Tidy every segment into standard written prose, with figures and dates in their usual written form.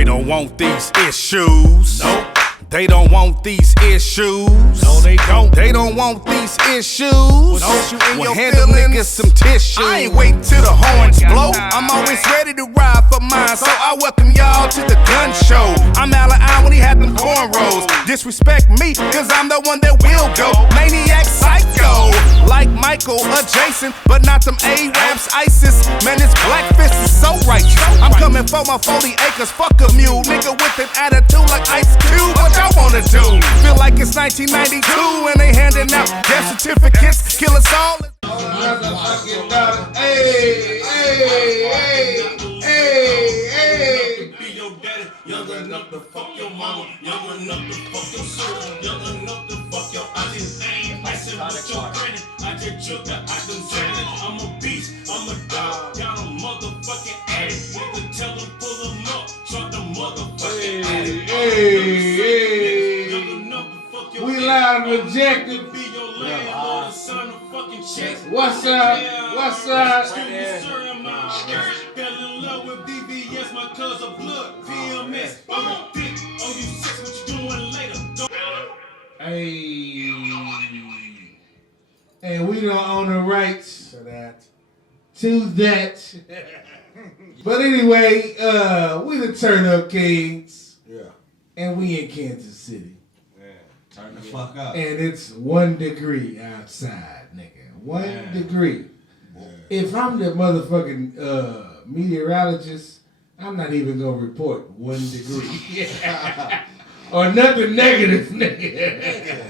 They don't want these issues. Nope. They don't want these issues. No, they don't. They don't want these issues. Don't you in Well, your hand them feelings? niggas some tissue. I ain't waiting till the horns blow. I'm always ready to ride for mine, so I welcome y'all to the gun show. I'm Allen when he had them cornrows. Disrespect me, cause I'm the one that will go. Maniac psycho, like Michael or Jason, but not them Arabs, ISIS. Man, this black fist is so righteous. I'm coming for my 40 acres, fuck a mule. Nigga with an attitude like Ice Cube, what y'all wanna do? Feel like it's 1992 and they handing out death certificates. Kill us all. Hey, Be your daddy, young enough to fuck your mama, young enough to fuck your sister, young enough to fuck your auntie. I ain't messing with your granny. I just took her out them Xanax. I'm a beast, I'm a dog, got a motherfucking ass. Nigga tell them pull them up, truck the motherfucking ass. Young enough to fuck your we loud and rejected. be your landlord, the son of fucking checks. What's up? What's up? Fell in love with BBS, my cousin blood. PMS, I'm a dick. Oh, you sex, what you doing later? Hey, and we don't own the rights to that. But anyway, we the Turn Up Kings. Yeah. And we in Kansas City. Turn the fuck up. And it's 1 degree outside, nigga. 1 degree. Yeah. If I'm the motherfucking meteorologist, I'm not even gonna report 1 degree. Or nothing negative, nigga.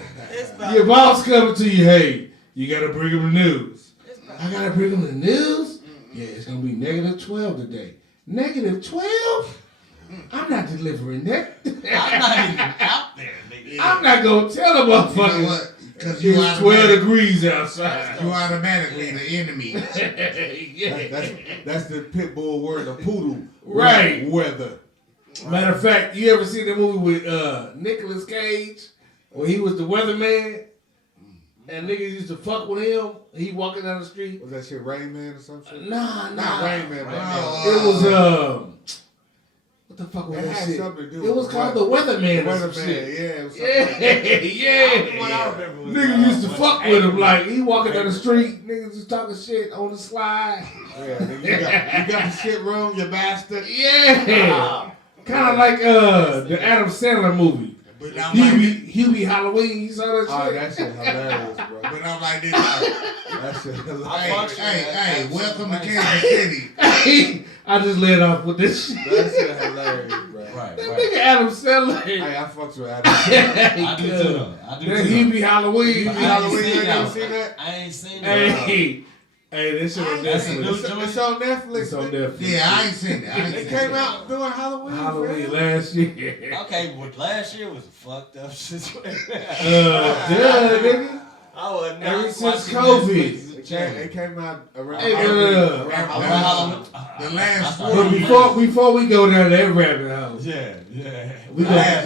Your boss coming to you, hey, you gotta bring him the news. I gotta bring him the news? Yeah, it's gonna be -12 today. -12? I'm not delivering that. I'm not even out there, nigga. I'm not gonna tell a motherfucker. You know what? Because you It's 12 degrees outside. You automatically the enemy. Yeah. That's the pit bull word, the poodle. Right. Weather. Matter of fact, you ever seen the movie with Nicolas Cage where he was the weatherman and niggas used to fuck with him? He walking down the street. Was that shit Rain Man or some shit? Nah. Not Rain Man, but It was what the fuck was It that had shit? something to do It was with called the the Weatherman. Weatherman, or some shit. yeah. It was something like that. Yeah. What I remember was, Niggas used to fuck with him like he walking down the street. Niggas was talking shit on the slide. Yeah, nigga, you got the shit wrong, you bastard. Yeah. Kind of like the Adam Sandler movie. But I'm like, Hubie Halloween. You saw that shit? Oh, that shit hilarious, bro. but I'm like this. That shit hilarious. Hey, welcome to Kansas City. I just laid off with this shit. That shit hilarious, bro. That nigga Adam Sandler. Hey, I fucks with Adam. I do too, though. I do That too. Hubie Halloween. Halloween, you ain't never seen that? I ain't seen that. Hey, this shit on That's a Netflix. new It's on Netflix. It's on Netflix. Yeah, I ain't seen that. It came out during Halloween. Halloween man. last year. Okay, but last year was a fucked up situation. Nigga. I was not Ever since watching COVID. Netflix. It came out around Hey, Halloween. Halloween. The last I But before we go down that rabbit hole, Yeah. we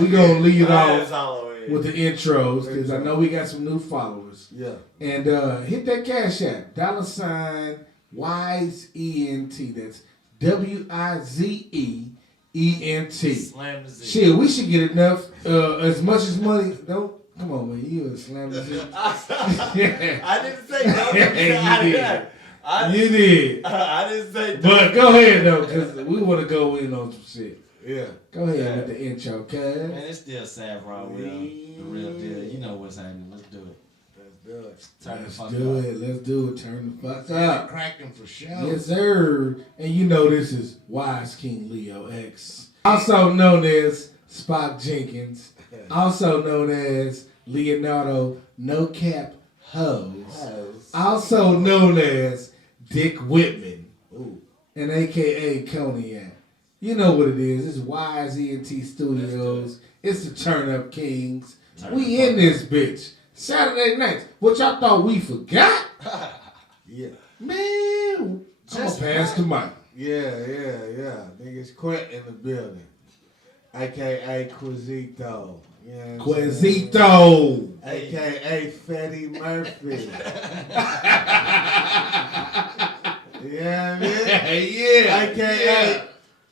gonna lead Last off Halloween. with the intros because I know we got some new followers. Yeah. And hit that Cash App, $WiseEnt. That's WIZEENT. Slam the Z. Shit, we should get enough as much as money. Don't come on, man. You a slam the Z. I didn't say no. You did. I didn't say no. But go ahead though, because we want to go in on some shit. Yeah. Go ahead with the intro, cuz. Man, it's still sad, bro. The real deal. You know what's happening. Let's do it. Turn the Let's fuck do up. it. Let's do it. Turn the fuck I up. cracked him for sure. Yes, sir. And you know this is Wise King Leo X. Also known as Spock Jenkins. Also known as Leonardo No Cap Hose. Also known as Dick Whitman. And AKA Cognac. You know what it is. It's Wise ENT Studios. It's the Turn Up Kings. We in this bitch. Saturday nights. What y'all thought we forgot? Yeah. Man, I'm gonna pass the mic. Yeah. Niggas Quint in the building. AKA Quizito. You know what I'm saying? Quizito. AKA Fetty Murphy. Yeah, man. Yeah. AKA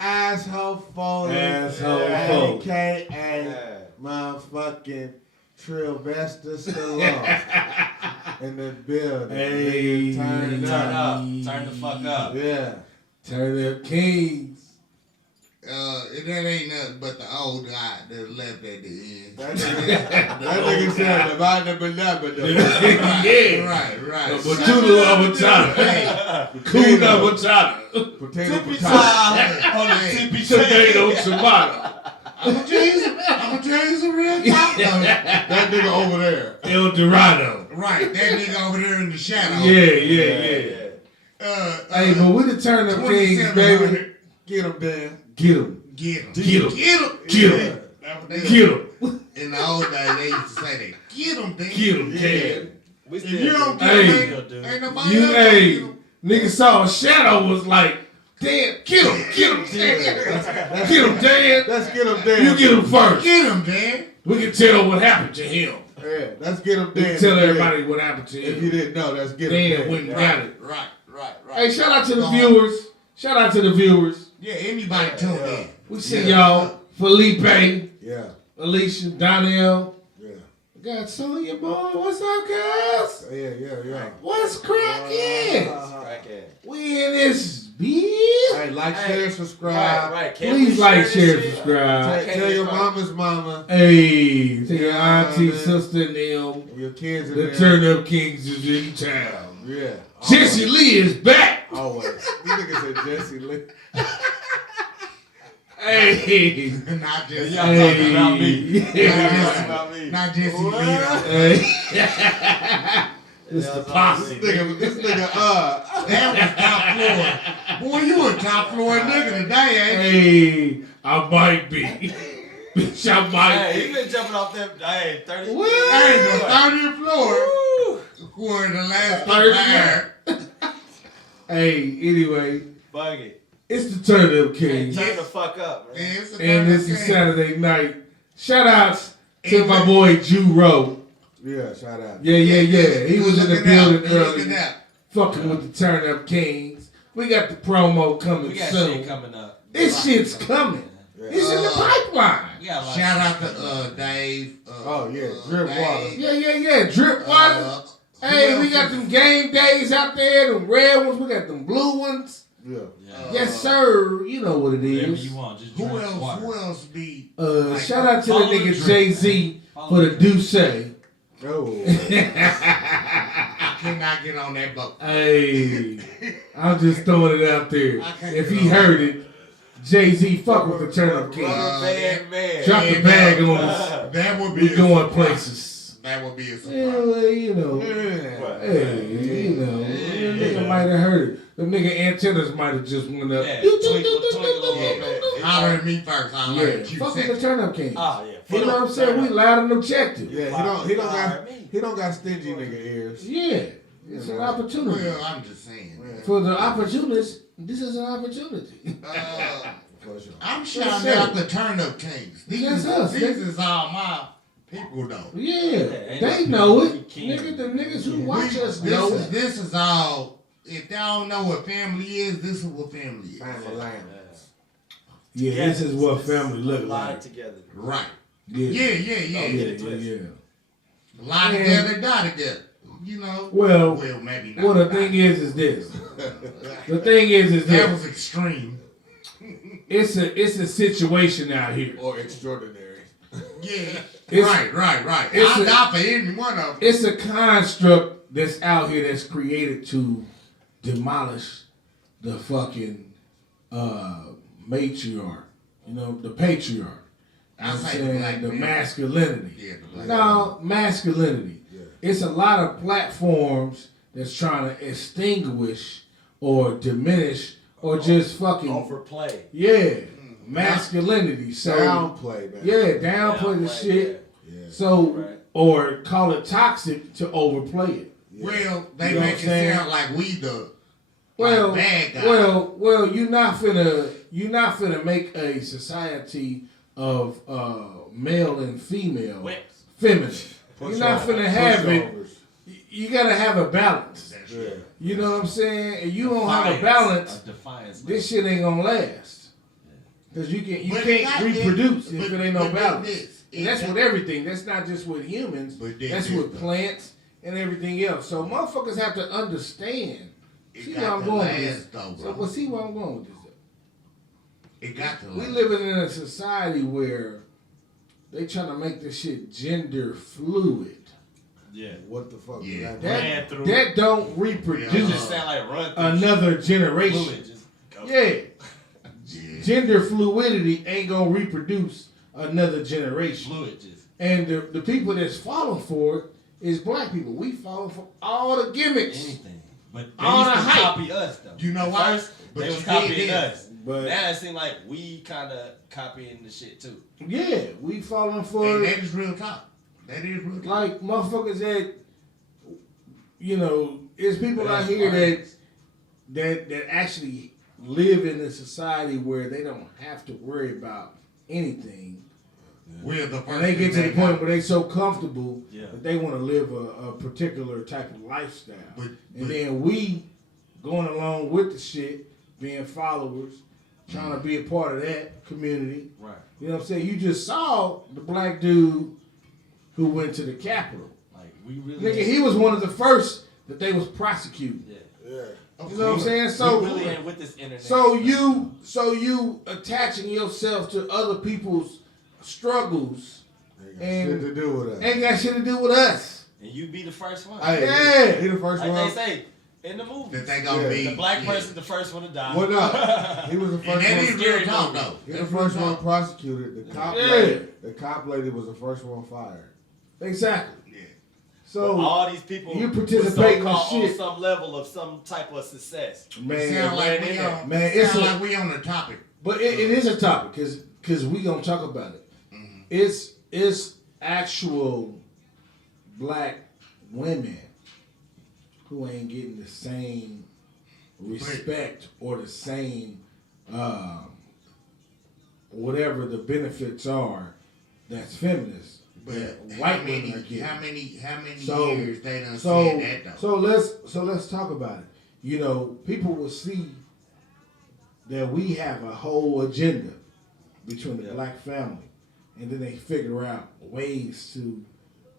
Asshole Foley. Asshole Foley. AKA motherfucking Trillvester Stallone. In the building. Hey, Turn up. Turn the fuck up. Yeah. Turn Up Kingz. That ain't nothing but the old guy that left at the end. That nigga said about the banana. Yeah. Right. Batula Matata. Kuna Matata. Potato Tippy potato. time on the tippy Tomato tomato. I'm gonna tell you some real talk though. That nigga over there. El Dorado. Right, that nigga over there in the shadow. Yeah. Hey, but we the Turn Up Kingz, baby. Get him, Dan. Get him. Get him. Get him. Get him. Get him. That's what they Get him. In the old days, they used to say that. Get him, Dan. Get him, kid. We If you don't get Hey. him, ain't nobody You, else hey, gonna nigga saw a shadow was like, damn, get him, Dan. Get him, Dan. Let's get him, Dan. You get him first. get him, Dan. We can tell what happened to him. Yeah, let's get him, We Dan. can tell everybody what happened to If you him. didn't know, let's get him, Dan went and got it. Right. Hey, shout out to the viewers. Shout out to the viewers. Yeah, anybody tuned in. We see y'all. Felipe, Yeah. Alicia, Donnell. Yeah. Got Sonya, boy. What's up, guys? Yeah. What's cracking? Crackhead. We in this bitch. Hey, like, share, subscribe. Right. Can't Please we like, this share, shit? subscribe. Tell your mama's mama. Hey, tell your auntie, Yeah, sister, and them. Your kids in The there. Turn Up Kingz is in town. Yeah. Jesse Lee is back. Always. You niggas said Jesse Lee. Hey. Not just Y'all talking about me. Yeah. About me. Not just you. Hey. It's the posse. This nigga, That was top floor. Boy, you a top floor nigga today, ain't Hey, I might be. Bitch, I might Hey, he be. been jumping off that. Hey, 30. you? Hey, the 30th floor. For the last 30th. Hey, anyway, Buggy. it's the Turn Up Hey, Kingz. turn the fuck up, man. And And this is Saturday night. Shout outs to my boy Jew Rowe. Yeah, shout out. Yeah. He was in the building earlier. earlier. Fucking with the Turn Up Kingz. We got the promo coming We got soon. shit coming up. This shit's coming. It's in the pipeline. We got a lot Shout of out to Dave. Oh, yeah, Drip Water. Yeah. Drip water. Hey, we got them game days out there, them red ones. We got them blue ones. Yeah. Yes, sir. You know what it Whatever is. you want, just Who drink else? water. Who else be? Shout out to the Follow the nigga drip. Jay-Z Follow for the the Douce. Oh. I cannot get on that boat. Hey, I'm just throwing it out there. If he heard it, Jay-Z, fuck with the Turn Up Kingz. Bad man. Drop the bag on us. That would be We going places. That would be a Yeah, surprise. well, you know. Hey, you know. Nigga might have heard it. The nigga antennas might have just went up. Yeah, twinkle a little bit. Holler at me first. I'll Yeah, let you fuck with say. the Turn Up Kingz. Oh, yeah. You know what I'm saying? We loud and objective. Yeah, he don't got stingy nigga ears. Yeah, it's an opportunity. Well, I'm just saying. For the opportunists, this is an opportunity. For sure. I'm shouting out the Turn Up Kings. That's us, These nigga. is all my people though. Yeah, ain't they no- know it. you can't. Nigga, the niggas who watch us know This is, it. this is all. If y'all don't know what family is, this is what family is. Family line. Yeah, this is what family look Lie like. together. Right. Yeah, Yeah. yeah. Lie together, die together. You know. Well, Maybe not. well, the thing is this. The thing is that this. was extreme. It's a situation out here. Or extraordinary. Yeah. It's- Right. it's I'll a- die for any one of them. It's a construct that's out here that's created to demolish the fucking matriarch. You know, the patriarch. You know I what I'm say the saying? black The man. masculinity. Yeah, the black No, masculinity. Yeah. It's a lot of platforms that's trying to extinguish or diminish or just fucking Overplay. masculinity. So Downplay, man. downplay the shit. Yeah. So Right. or call it toxic to overplay it. Well, they You know make what it I'm saying? sound like we the Well, bad guy. well, you're not finna make a society of male and female, Whips. feminine. You're not finna have it. Pushovers. You gotta have a balance. That's Yeah. You know what I'm saying? And you don't have a Defiance. balance, A defiance. this shit ain't gonna last. Because you But can't reproduce if it ain't no but balance. And that's with everything. That's not just with humans. But That's with plants and everything else. So motherfuckers have to understand. See where I'm going with this. So, see where I'm going with this. It got to We living in a society where they trying to make this shit gender fluid. Yeah. What the fuck? Yeah. That don't reproduce It just sound like run through another generation. fluid, just go. Yeah. Yeah. Gender fluidity ain't gonna reproduce another generation. Fluid just. And the people that's falling for it is black people. We falling for all the gimmicks. Anything. But they All used the to hype. copy us though. You know At why? First, But they you was did copying But- us. Now it seems like we kind of copying the shit too. Yeah, we falling for And it. that is real talk. That is real talk. Like motherfuckers that, there's people out here that actually live in a society where they don't have to worry about anything. We're the first And they get to the point where they so comfortable Yeah. that they want to live a particular type of lifestyle. But- and then we going along with the shit, being followers, trying to be a part of that community. Right. You know what I'm saying? You just saw the black dude who went to the Capitol. Like we really. Nigga, he was one of the first that they was prosecuting. Yeah. Yeah. You know what I'm saying? We So really ain't with this internet. So stuff. you attaching yourself to other people's struggles Ain't got And- shit to do with that. ain't got shit to do with us. And you be the first one. Hey, Yeah. he the first Like one. they say in the movie. that they gonna Yeah. be The black yeah. person, the first one to die. Well, no, he was the And first that one. is real Scary talk movie. though. He the That's first real one talk. prosecuted. Yeah. The cop lady was the first one fired. Exactly. Yeah. So all these people you who participate in so-called shit. on some level of some type of success. man, Sound like man, we on. man, Sound it's a- like we on the topic. but it is a topic because we gonna talk about it. Mm-hmm. It's actual black women who ain't getting the same respect or the same whatever the benefits are that's feminist. But that white how women many, are getting. how many So- years they done So said that though? let's talk about it. You know, people will see that we have a whole agenda between the black family, and then they figure out ways to,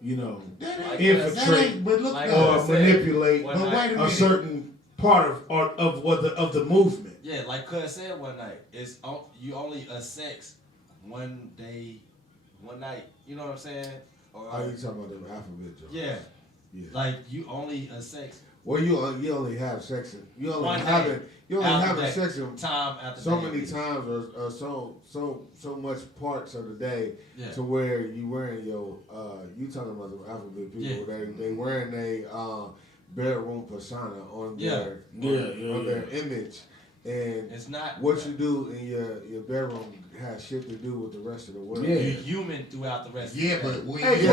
That Like infiltrate but look like though. or I said, manipulate one But night- wait a a minute. certain part of the movement. Yeah, like Cuz said one night, you only a sex one day, one night. You know what I'm saying? Or Are you talking about the alphabet joke? yeah, Yeah. like you only a sex Well, you only have sex. You only One have day. it. You only After have that. sex in time after so day. many times or so much parts of the day Yeah. to where you wearing your you talking about the alphabet people they wearing a bedroom persona on their on their image, and It's not. what you do in your bedroom has shit to do with the rest of the world. Yeah. You're human throughout the rest. Yeah, of the day. but when Hey, you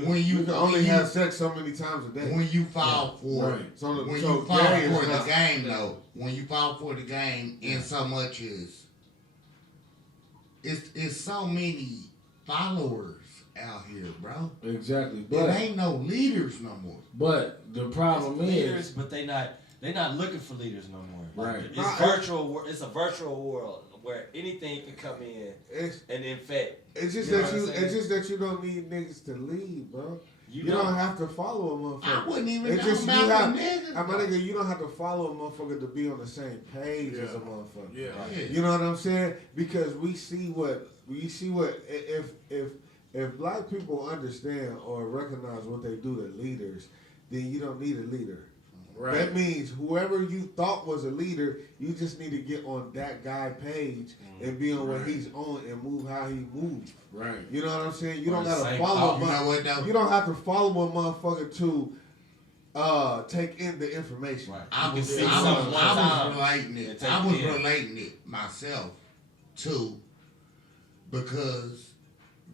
yeah. when you You can only have sex so many times a day. when you fall for Right. So when so you fall Gary is for the not- game though, when you fall for the game in so much as it's so many followers out here, bro. Exactly, It but ain't no leaders no more. the problem leaders, is but they not looking for leaders no more. Like, Right. It's Nah, virtual. It's a virtual world where anything can come in It's and infect. it's just You know that what you I'm saying? it's just that you don't need niggas to lead, bro. You You don't don't. have to follow a motherfucker. I wouldn't even It's know just about you have, the niggas. I'm nigga, you don't have to follow a motherfucker to be on the same page as a motherfucker. yeah. Yeah. You know what I'm saying? Because we see what if black people understand or recognize what they do to leaders, then you don't need a leader. Right. That means whoever you thought was a leader, you just need to get on that guy page and be on what he's on and move how he moves. Right. You know what I'm saying? You don't On the gotta same follow. thought. You know what though? You don't have to follow a motherfucker to take in the information. Right. I You was, can see I something was, one I time was relating and it. take I was it in. relating it myself to because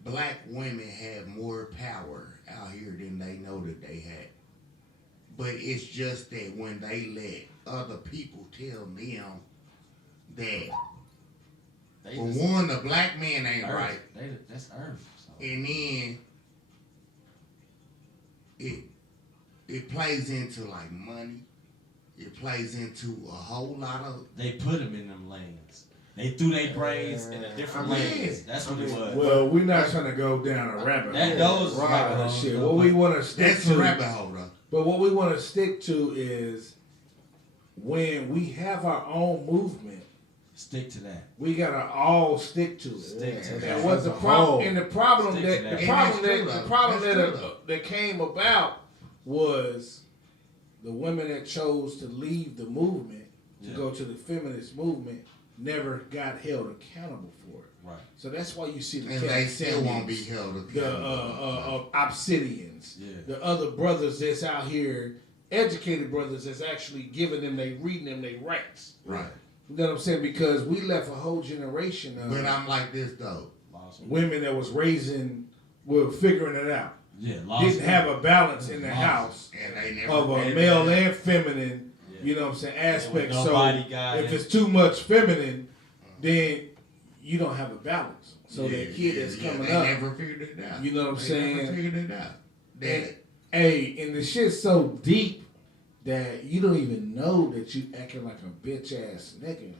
black women have more power out here than they know that they had. But it's just that when they let other people tell them that, They for just- one, the black man ain't Earth. right, That's Earth. So. and then it plays into like money. It plays into a whole lot of They put them in them lanes. They threw their brains in a different ways. That's what it was. Well, we're not trying to go down a rabbit hole. Those rabbit holes. Shit. What we want to stick That's to. a rabbit hole, though. But what we want to stick to is when we have our own movement. Stick to that. We gotta all stick to it. Stick to that. And what's the problem? And the problem Stick to that that. that came about was the women that chose to leave the movement to go to the feminist movement never got held accountable for it. Right. So that's why you see the And they still won't be held accountable. The Obsidians, the other brothers that's out here, educated brothers that's actually giving them, they reading them, they rights. Right. You know what I'm saying? Because we left a whole generation of But I'm like this, though. women that was were figuring it out. Yeah, didn't have a balance in the house And they never of a male and feminine, you know what I'm saying, aspect. So if it's too much feminine, then you don't have a balance. So that kid that's coming up, they never figured it out. You know what I'm saying? Never figured it out. And the shit's so deep that you don't even know that you acting like a bitch ass nigga.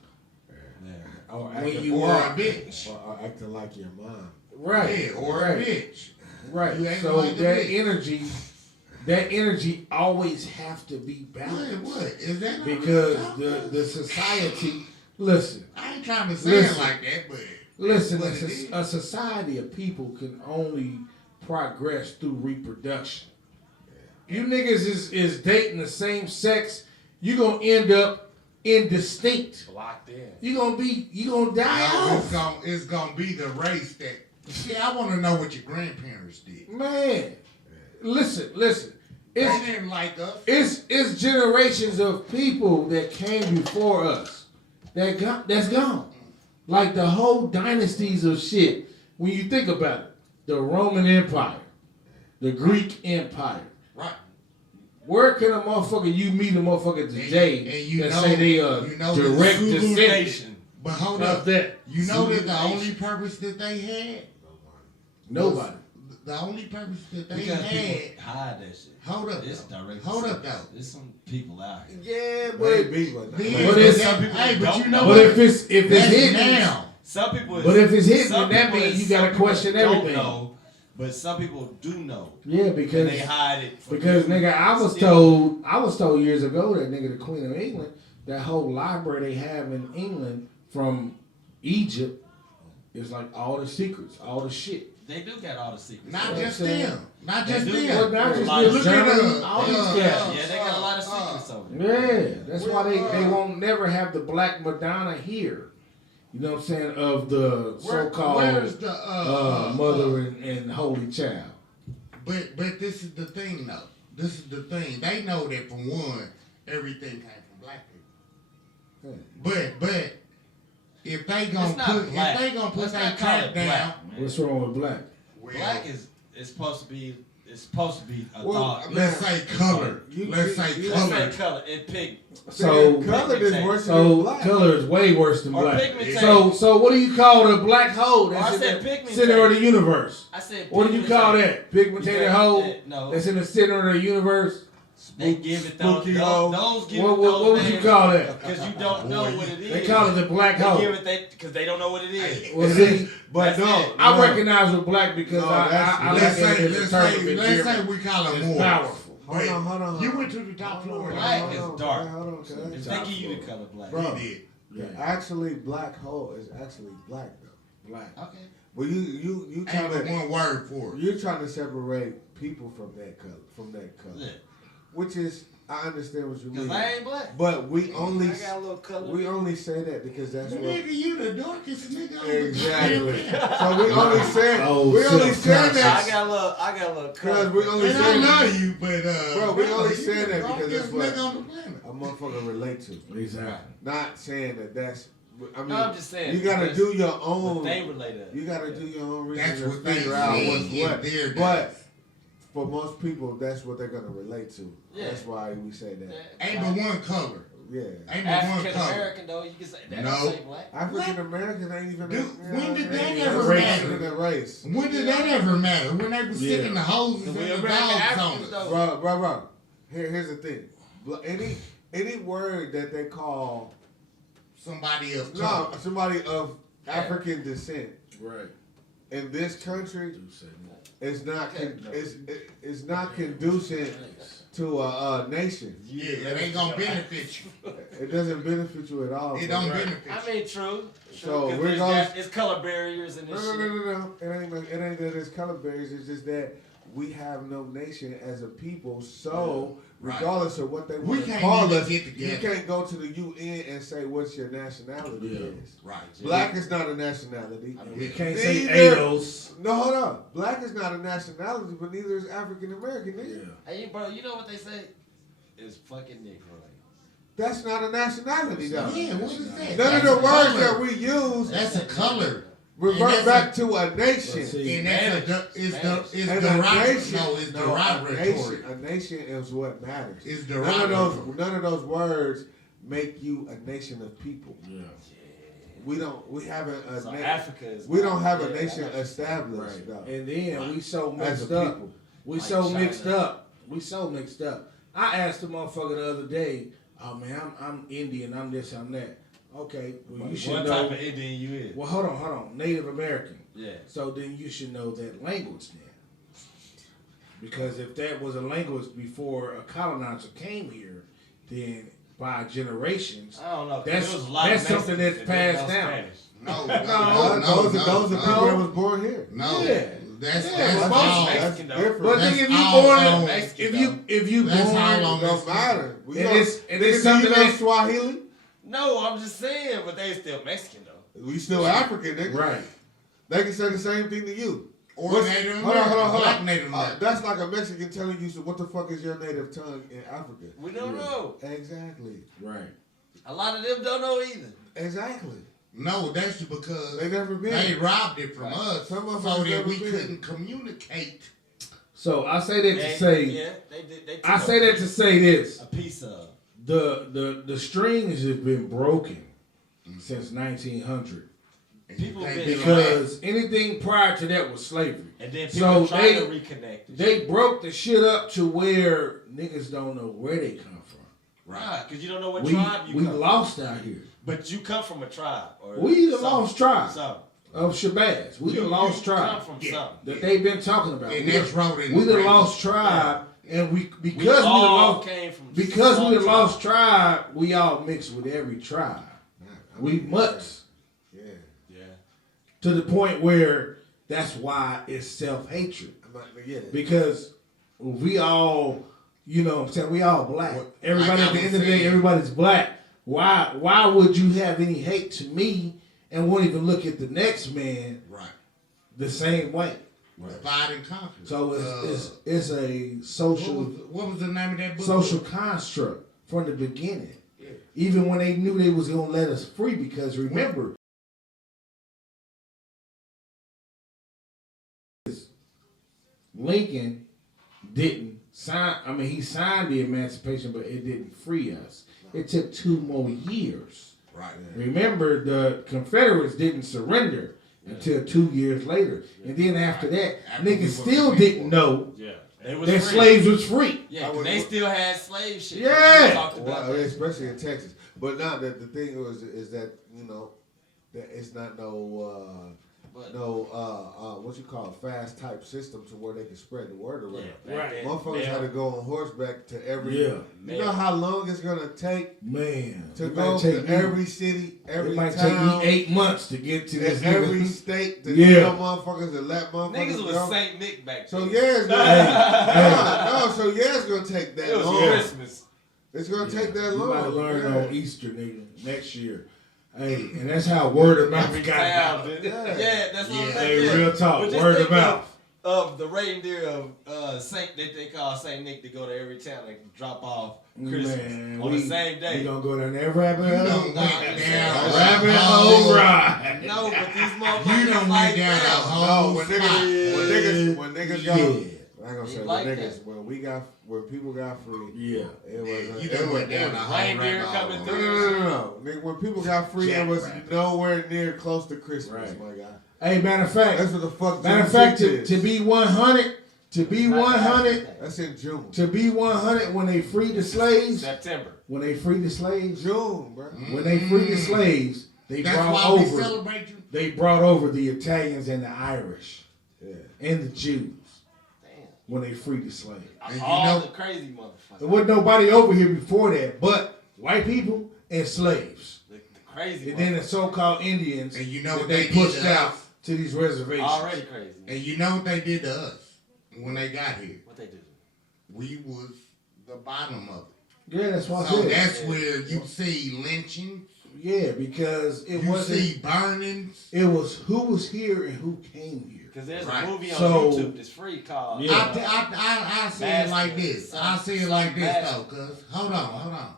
Or When acting you or are a bitch. Or acting like your mom. Right. Yeah, or a bitch. Right. You acting So like a bitch. that energy always have to be balanced. What? Is that not because what the society, listen. I ain't trying to say it like that, but listen, that's what it is. a society of people can only progress through reproduction. You niggas is dating the same sex, you gonna end up indistinct. Locked in. You gonna die off. It's gonna be the race that. See, I want to know what your grandparents did. Man, listen. They didn't like us. It's generations of people that came before us that's gone. Like the whole dynasties of shit. When you think about it, the Roman Empire, the Greek Empire. Right. Where can a motherfucker you meet a motherfucker today and that say they are direct descendant? But hold up, that you know that the only purpose that they had. Nobody. The only purpose that they Because had. people hide that shit. Hold up, It's though. direct. Hold up, though. There's some people out here. Yeah, Maybe, but if it's hidden now. Some people. But if it's hidden, some then that people- means you gotta some people question don't everything. know, but some people do know. Yeah, And because they hide it. from because you. nigga, I was told years ago that nigga the Queen of England, that whole library they have in England from Egypt is like all the secrets, all the shit. They do got all the secrets. Not Yeah, just I'm saying. them. Not They just do. them. Well, not just Look this at Germany, us. all these guys. Yeah, they got a lot of secrets over there. Yeah, that's why they won't never have the Black Madonna here. You know what I'm saying? Of the so-called Where's the mother and holy child. But this is the thing, though. This is the thing. They know that for one, everything came from black people. But if they gonna put Let's that not call crap it down, black, man. What's wrong with black? Black is supposed to be a thought. let's say color. Let's say Let's color. say color and pig. So color is worse than So black. color is way worse than Or black. pigmentation. So what do you call the black hole I that's said in the pigmentation. center of the universe? I said. What do you call that? Pigmentated Yeah, hole no. that's in the center of the universe? They give it those. Spooky hole. Those give What it those would you names call that? Because you don't know what it is. They call it the black They hole. give it because they don't know what it is. Well, see, But That's no, it. I no. recognize with black because No, I that's- like it as a term of let's say endearment. we call it It's more. powerful. Hold on. You went to the top floor. Black is dark. Hold on, cuz. If they give you the color black. Bro. He did. Yeah, actually, black hole is actually black though. Black. Okay. Well, you trying Ain't but to one word for it. you're trying to separate people from that color, Yeah. which is I understand what you Because mean. I ain't black. But we only I got a little color. we only say that because that's what Nigga, you the darkest nigga on the exactly. planet. So we only say Oh, we only say self-conscious. that I got a little color. because we only And I say know that you, but Bro, we only you say the that because darkest that's what- nigga on the planet. a motherfucker relate to. Exactly. Not saying that that's. I mean, No, I'm just saying. you gotta because do your what own. they relate to. You gotta do your own That's research what to they figure out say what's in what. their But days. for most people, that's what they're gonna relate to. Yeah. That's why we say that. Ain't but one color. Yeah. Ain't but one African color. American though, you can say that. No. Don't say black. African Americans ain't even. Dude, when did that ain't ever race, matter? ain't a race. When did that ever matter? When they was Yeah. sticking the hoses in We the American dogs Africans on us. though. Bro. Here's the thing. Any word that they call somebody of color. No, somebody of African descent. Right. In this country, Do say more. it's not conducive to a nation. Yeah, it ain't gonna benefit you. It doesn't benefit you at all. It bro. don't benefit I mean, true. So True, we're 'cause going. it's color barriers and this shit. No. It ain't that it's color barriers. It's just that we have no nation as a people. So regardless of what they We want to can't call even us, get you together. can't go to the UN and say what's your nationality is. Right. Black is not a nationality. We can't say Neither- ADOS. No, hold on. Black is not a nationality, but neither is African American. Yeah. Hey, bro, you know what they say? It's fucking Negro. That's not a nationality, though. Yeah, what is that? None of That's the a words color. that we use That's a color. revert And back that's to a nation. See, And that's it's And a derogatory. nation, No, it's no, derogatory. a nation is what matters. It's None derogatory. of those words make you a nation of people. Yeah. We haven't a So na- Africa is. we don't have a Yeah, nation Africa. established Right. though. And then we so As mixed a up. people. We Like so China. mixed up. We so mixed up. I asked the motherfucker the other day, oh man, I'm Indian, I'm this, I'm that. Okay, well you should What know. type of Indian you is? Well, hold on. Native American. Yeah. So then you should know that language now. Because if that was a language before a colonizer came here, then by generations, I don't know. 'cause That's- there was a lot of that's something Mexicans that's that didn't passed know down. Spanish. No, Those are people that was born here. No, Yeah. that's Yeah, all. most Mexican though. different. but That's nigga, if you all born, on- if you That's born, all on It don't matter. And it's something you know that- Swahili. No, I'm just saying, but they still Mexican though. We still African, nigga. right? They can say the same thing to you. Or What's- Native hold American. on. Black Native American. That's like a Mexican telling you, so what the fuck is your native tongue in Africa? We don't know. Exactly. Right. A lot of them don't know either. Exactly. No, that's because They never been. they robbed it from us Some of so us that never we been. couldn't communicate. So I say that to say, yeah, they took I say that to say this: a piece of. the strings have been broken since 1900. And People they been- been Because anything prior to that was slavery. And then So people try to reconnect. They broke the shit up to where niggas don't know where they come from. Right, because you don't know what We tribe you come lost out here. from. But you come from a tribe. Or We the something. lost tribe Something. of Shabazz. We the lost You tribe come from Yeah. something. that they've been talking about. And We that's the- wrote in we the the lost tribe, and we We because we the all lost came from because some we the tribe. lost tribe. We all mixed with every tribe. We must. Yeah. Yeah. To the point where that's why it's self-hatred. Yeah. Because we all, you know what I'm saying, we all black. What- Everybody like at the I end was of the day, saying. everybody's black. Why would you have any hate to me and won't even look at the next man right. the same way? Divide and conquer. So it's a social what was the name of that book? social construct from the beginning. Even when they knew they was gonna let us free, because remember, Lincoln didn't sign. I mean, he signed the Emancipation, but it didn't free us. It took 2 more years. Right. Remember, the Confederates didn't surrender until 2 years later, and then after that, After we niggas were still free. didn't know Yeah. They was that free. slaves was free. Yeah, 'cause they still had slave shit. Yeah. We talked about Well, that. especially in Texas. But now that the thing is that, you know, that it's not no what you call a fast type system to where they can spread the word around. Yeah, back then, Motherfuckers had to go on horseback to every. Yeah. You know how long it's gonna take Man, to it go might to take me- every city, every It might town, take me 8 months to get to this. in every nigga. state to Yeah. tell motherfuckers to let motherfuckers Niggas was go. Saint Nick back So then. yeah, it's gonna so yeah, it's gonna take that It was long. Christmas. It's gonna take that You long. might learn Yeah. on Easter, nigga, next year. Hey, and that's how word of mouth Every got town, out. dude. Yeah. Yeah, that's what I'm Yeah. saying. Hey, real talk, But just word of think mouth. Of the reindeer of Saint that they call Saint Nick to go to every town and drop off Christmas Man, on the same We day. gonna go down that rabbit You hole. done went down Rabbit a hole whole- ride. No, but these You motherfuckers done like went down a that. whole No, when spot. niggas got. Yeah. I ain't gonna say You when like niggas when people got free. Yeah. It was You done went down a whole Reindeer rabbit coming hole. through. No. Nigga, when people got free, it was Jackrabbit. nowhere near close to Christmas, Right. my guy. Hey, matter of fact, That's what the fuck. to be 100, To be 100, That's in June. to be 100 when they freed the slaves. September. When they freed the slaves. June, bro. When they freed the slaves, they That's brought why we over. celebrate you. They brought over the Italians and the Irish Yeah. and the Jews Damn. when they freed the slaves. And you All know- the crazy motherfuckers. There wasn't nobody over here before that, but white people and slaves, The crazy and then the motherfuckers. so-called Indians And you know that what they they did pushed to out us? to these reservations. Already crazy. And you know what they did to us when they got here? What they do? We was the bottom of it. Yeah, that's what I So said. that's where you see lynching, Yeah, because it you wasn't. see burnings. It was who was here and who came here. Because there's Right. a movie on So- YouTube that's free called. Yeah. I say it like this. I say it like this though, cause hold on.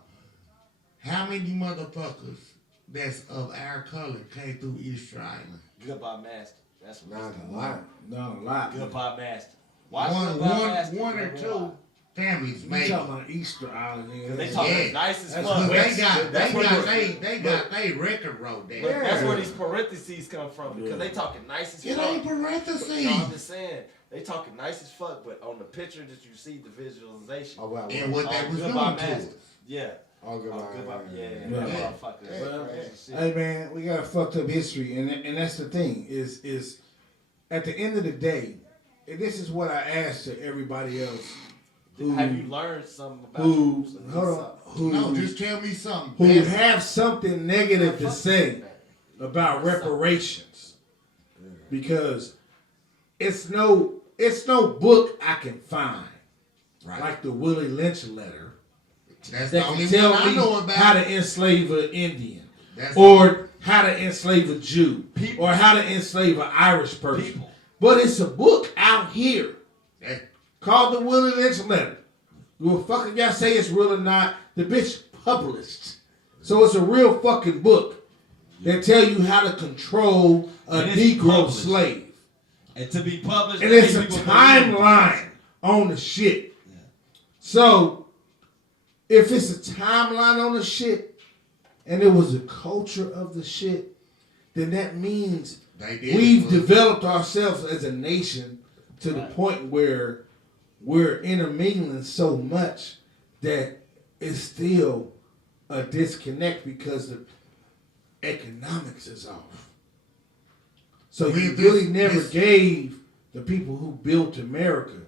How many motherfuckers that's of our color came through Easter Island? Goodbye Master. That's what Not it's a called. lot. Not a lot. Goodbye Master. Watch One Goodbye Master. or You'll two realize. families You made talking it. about Easter Island? Cause they Yeah. talk Yeah. nice as That's fuck. good. They That's where they record wrote that. But that's Yeah. where these parentheses come from because Yeah. they talking nice as It fuck. ain't No, I'm parentheses. just saying they talking nice as fuck, but on the picture that you see, the visualization. Oh, wow. And what they was doing Goodbye to us. Master. Yeah. Oh, goodbye. Oh, goodbye. Yeah. Yeah. That motherfucker. Yeah. Well, that's shit. Hey man, we got a fucked up history, and that's the thing is at the end of the day, and this is what I asked to everybody else who Have you learned something about who you? hold on who No, just tell me something. who Best- have something negative to say about reparations, because it's no book I can find Right. like the Willie Lynch letter That's that the only can tell one I me know about. how to enslave an Indian. That's Or how to enslave a Jew, People. or how to enslave an Irish person. People. But it's a book out here that- called the Willie Lynch Letter. Well, fuck if y'all say it's real or not. The bitch published, so it's a real fucking book that tell you how to control a And it's Negro published. slave, And to be published, and that it's a means people timeline on the shit. So if it's a timeline on the shit, and it was a culture of the shit, then that means They did we've it for- developed ourselves as a nation to the point where we're intermingling so much that it's still a disconnect because the economics is off. So you With really this- never this- gave the people who built America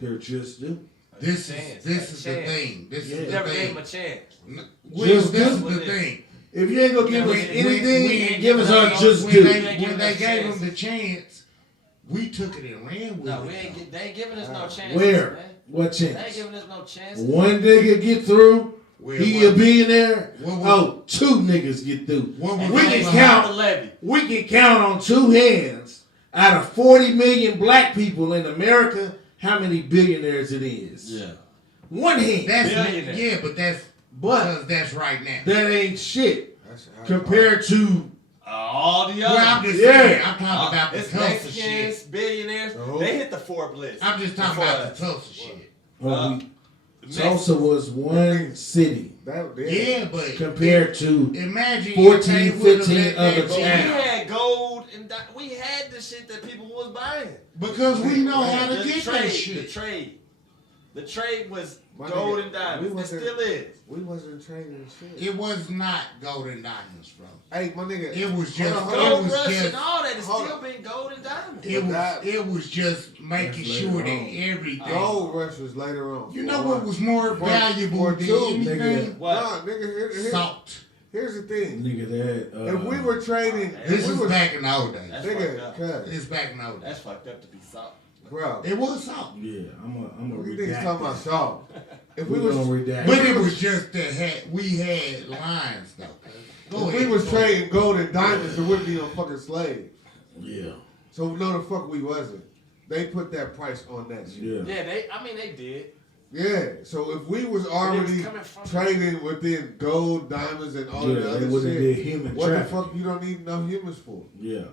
their just due. This chance, is the chance. thing. This Yeah. is the never gave thing. him a chance. Well, Just this do is what the it is. thing. If you ain't gonna give us When- anything, when- give us our when- just when due. they, They when they gave gave us them the chance, we took it and ran with No, it. they ain't giving us no chance. Where? Man. What They ain't chance? giving us no chance. One nigga get through, Where he was- a billionaire. What was- Oh, two niggas get through. What And was we they can on stopped count. the levy. We can count on two hands out of 40 million black people in America how many billionaires it is. Yeah. One hand. That's Billionaire. yeah, but that's But because that's right now. that ain't shit That's compared to All the Well, I'm others. just Yeah. saying. I'm talking about the It's Tulsa Mexicans, shit. billionaires. Oh. They hit the Forbes list. I'm just talking Before about us. the Tulsa shit. Tulsa was one city Yeah, but compared to imagine 14, if they would've 15 let that other But go. we towns. had gold and we had the shit that people was buying. Because we know how to The get trade, that shit. The trade was My gold nigga, and diamonds. we It wasn't- still is. We wasn't trading shit. It was not gold and diamonds, bro. Hey, my nigga. It was just Hold on, it Gold was rush just and all that has hold still on. been gold and diamonds. it was just making That's sure that later on. everything. Gold rush was later on. You know what was more valuable for than two, anything? nigga. What? Nah, nigga, Salt. here's the thing. nigga that. If we were trading, This if is we was, back in the old days. That's fucked nigga, up. cuz, It's back in the old days. That's fucked up to be salt. bro, It was salt. Yeah, I'm a we redact niggas talking about that. salt. If We we was, gonna redact. But it was just that we had lines though. Go if ahead. we was trading gold and diamonds, there wouldn't be no fucking slave. Yeah, So no, the fuck we wasn't. They put that price on that shit. yeah. Yeah, they did. Yeah. So if we was But it was already coming from- trading within gold, diamonds, and all Yeah, the they other would've shit, did human what the trafficking. fuck you don't need no humans for? Yeah.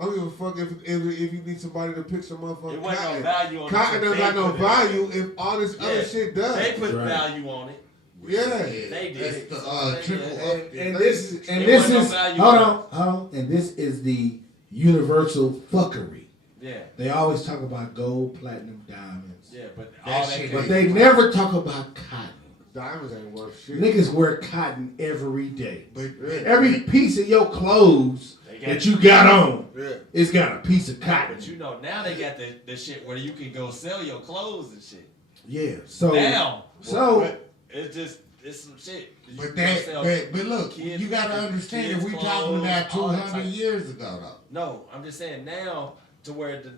I don't give a fuck if you need somebody to pick some motherfucking It wasn't no cotton. value on it. Cotton so don't they got no put it- value if all this other Yeah. shit does. They put Right. value on it. Yeah. They did That's it. the They triple did. up. And this It wasn't no is value hold on on. And this is the universal fuckery. Yeah. They always talk about gold, platinum, diamonds. Yeah, but That all shit that But they never talk about cotton. Diamonds ain't worth shit. Niggas wear cotton every day. But Every piece of your clothes that you got on, it's got a piece of cotton. But you know, now they got the shit where you can go sell your clothes and shit. Yeah. So Now. So it's some shit. You But can go sell but look, kids- you gotta understand kids' if we talking about clothes, all that 200 type- years ago though. No, I'm just saying now to where the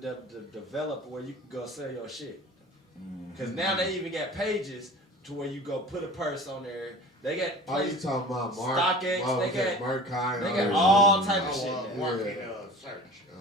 develop where you can go sell your shit. Because now they even got pages to where you go put a purse on there. They got Oh, you places, talking about Mark? StockX, what they was that, got- Mercai, they and got that all shit. type of shit now. Market search.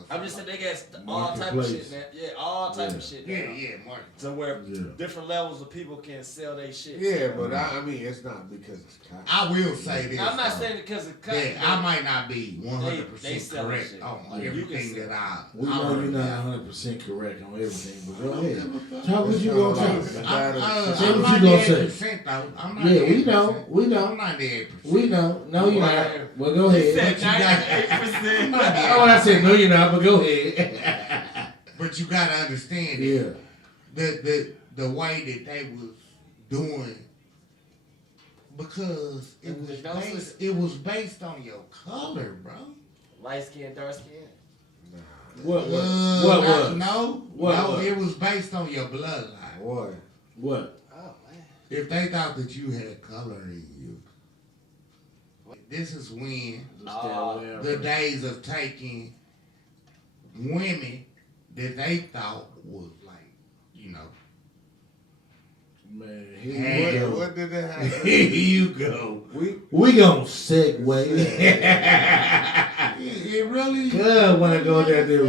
I'm just saying they got all type of shit now. Yeah, all type of shit now. Yeah, market. To where Yeah. different levels of people can sell their shit. Yeah, but I mean, it's not because it's cotton. I will say this. I'm not though, saying it because of cotton. that I might not be They 100% sell correct shit. on Yeah, you can everything sell. that I. we I know you're heard not about. 100% correct on everything, but go I don't ahead. give a fuck. Talk what you gonna talk. Say I'm what not you gonna the say. 8% though. I'm not Yeah, the we know. 8%. We know. I'm not the 8%. We know. No, you're not. Well, go He ahead. said 98%. Oh, I said no, you're not. But go ahead. But you gotta understand it. Yeah. The way that they was doing, because it was based on your color, bro. Light skin, dark skin. What was? No, was? it was based on your bloodline. What? What? Oh man. If they thought that you had color in you, this is when the days of taking women that they thought was like, you know, Man, Hey, here you go. What did that happen? Here you go. We gonna segue. it really. Good when I go down the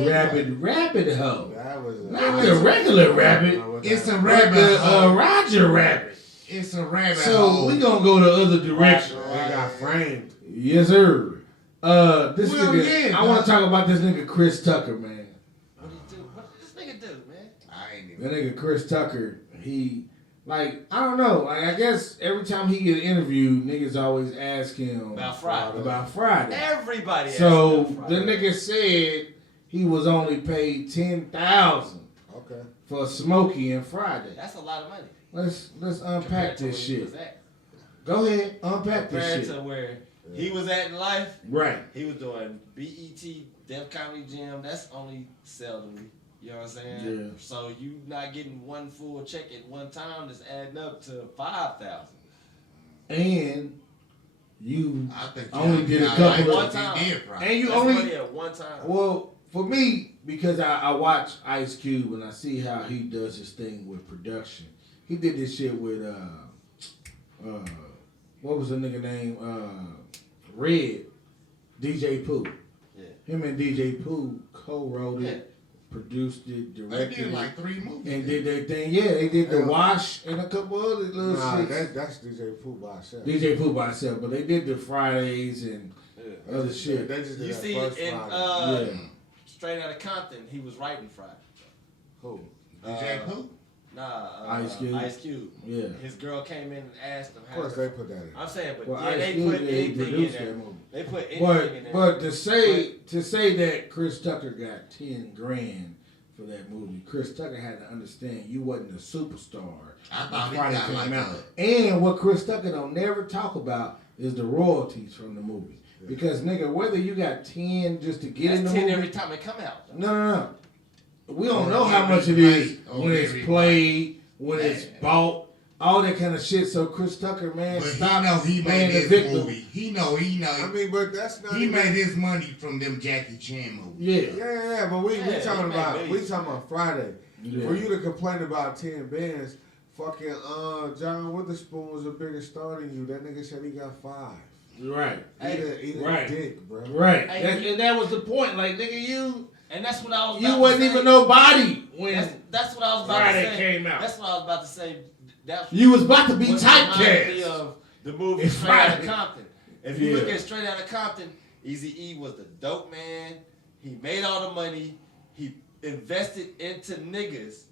rabbit hole. That was Not the regular rabbit. It's a But rabbit the hole. Roger rabbit. It's a rabbit So hole. we gonna go the other direction. They got framed. Yes, sir. This Well, nigga. yeah, I want dog. to talk about this nigga Chris Tucker, man. What did he do? What did this nigga do, man? I ain't even. That nigga Chris Tucker. He like I don't know. Like I guess every time he get an interview, niggas always ask him About Friday. About Friday. Everybody. So asked about the Friday. nigga said he was only paid $10,000 Okay. for Smokey and Friday. That's a lot of money. Let's unpack Compared to this where he shit. was at. Go ahead, unpack this Compared shit. to where he was at in life, Right. he was doing BET, Def Comedy Jam. That's only seldomly. You know what I'm saying? Yeah. So you not getting one full check at one time that's adding up to 5,000. And you I think only did a I couple like of what he did, bro. and you That's only money at one time. well for me because I watch Ice Cube and I see how he does his thing with production. He did this shit with what was the nigga name? Red, DJ Pooh. Yeah. Him and DJ Pooh co-wrote it, produced it, They directed did it, like 3 movies. and did their thing. Yeah, they did The Yeah. Wash and a couple other little Nah, shit. that's DJ Pooh by himself. DJ Pooh by himself, but they did the Fridays and other shit. They just did You that see, first in Friday. Yeah. Straight Outta Compton, he was writing Friday. Who? DJ Pooh? Nah, Ice Cube. Ice Cube. Yeah. His girl came in and asked him Of how. course, they put that in. I'm saying, but Well, yeah, Ice they Cube, put he anything in produced there. that movie. They put anything in there. But to say that Chris Tucker got $10,000 for that movie, Chris Tucker had to understand you wasn't a superstar. I when thought he Friday got came like out. And what Chris Tucker don't never talk about is the royalties from the movie. Because nigga, whether you got 10 just to get that's in the 10 movie, every time it come out. no. We don't Or know how every much it is play, or when it's every played, when Yeah. it's bought, all that kind of shit. So Chris Tucker, man, But stop he know he playing made the his victim. movie. He know. I mean, but that's not. He even- made his money from them Jackie Chan movies. Yeah. Yeah, but we Yeah, talking he about made we millions. talking about Friday. Yeah. For you to complain about 10 bands, fucking John Witherspoon was a bigger star than you. That nigga said he got 5. Right. Eat a Right. dick, bro. Right. Hey, And that was the point. Like, nigga, you And that's what I was. you about wasn't to even say. nobody when That's what I was about Friday to say. came out. That's what I was about to say. That's you was about to be what reminded me typecast. of the movie It's Straight Outta Friday. Compton. If you look Yeah. at Straight Outta Compton, Eazy-E was the dope man. He made all the money. He invested into niggas.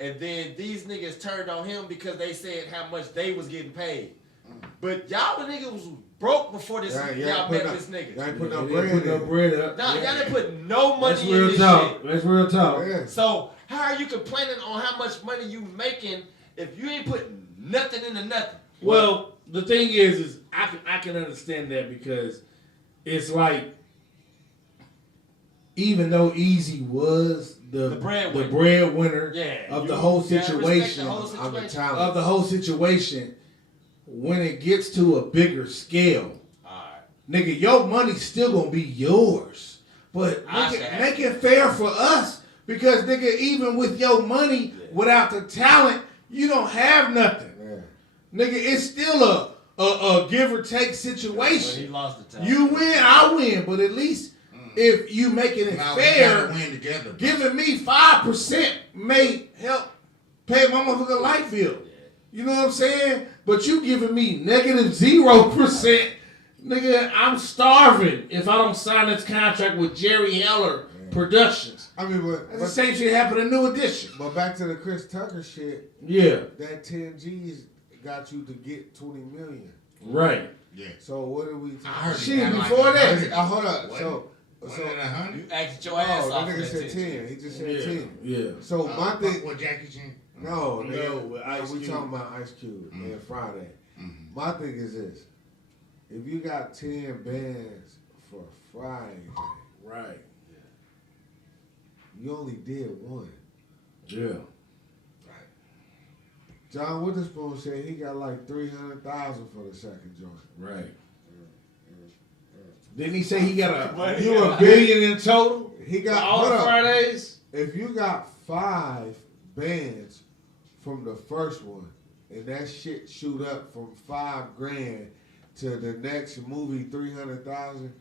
And then these niggas turned on him because they said how much they was getting paid. But y'all the niggas was broke before this Yeah, y'all met this nigga. Y'all ain't put no They bread put no in. bread up. Nah, y'all didn't put no That's money in real this talk. shit. That's real talk. Yeah. So how are you complaining on how much money you making if you ain't putting nothing into nothing? Well, the thing is I can understand that because it's like even though Easy was the breadwinner of the whole situation, of the whole situation, when it gets to a bigger scale, nigga, your money's still gonna be yours. But make it fair for us because nigga, even with your money, without the talent, you don't have nothing. Yeah. Nigga, it's still a give or take situation. He lost the talent. You win, I win, but at least if you making it fair, giving me 5% may help pay my motherfucking light bill. You know what I'm saying? But you giving me negative 0%. Nigga, I'm starving if I don't sign this contract with Jerry Heller Productions. I mean, but the same shit happened in New Edition. But back to the Chris Tucker shit. Yeah. That 10 G's got you to get 20 million. Right. Yeah. So what are we talking about? Shit, before that. Hold up. So you asked your ass off. That nigga said 10. He just said 10. Yeah. So my thing. With Jackie Chan? No, with Ice we Cube. talking about Ice Cube and Friday. My thing is this. If you got 10 bands for Friday, right, you only did one. Yeah. Right. John Witherspoon said he got like 300,000 for the second joint. Right. Didn't he say he got $1 billion in total? He got all the Fridays. If you got 5 bands from the first one, and that shit shoot up from $5,000 to the next movie 300,000,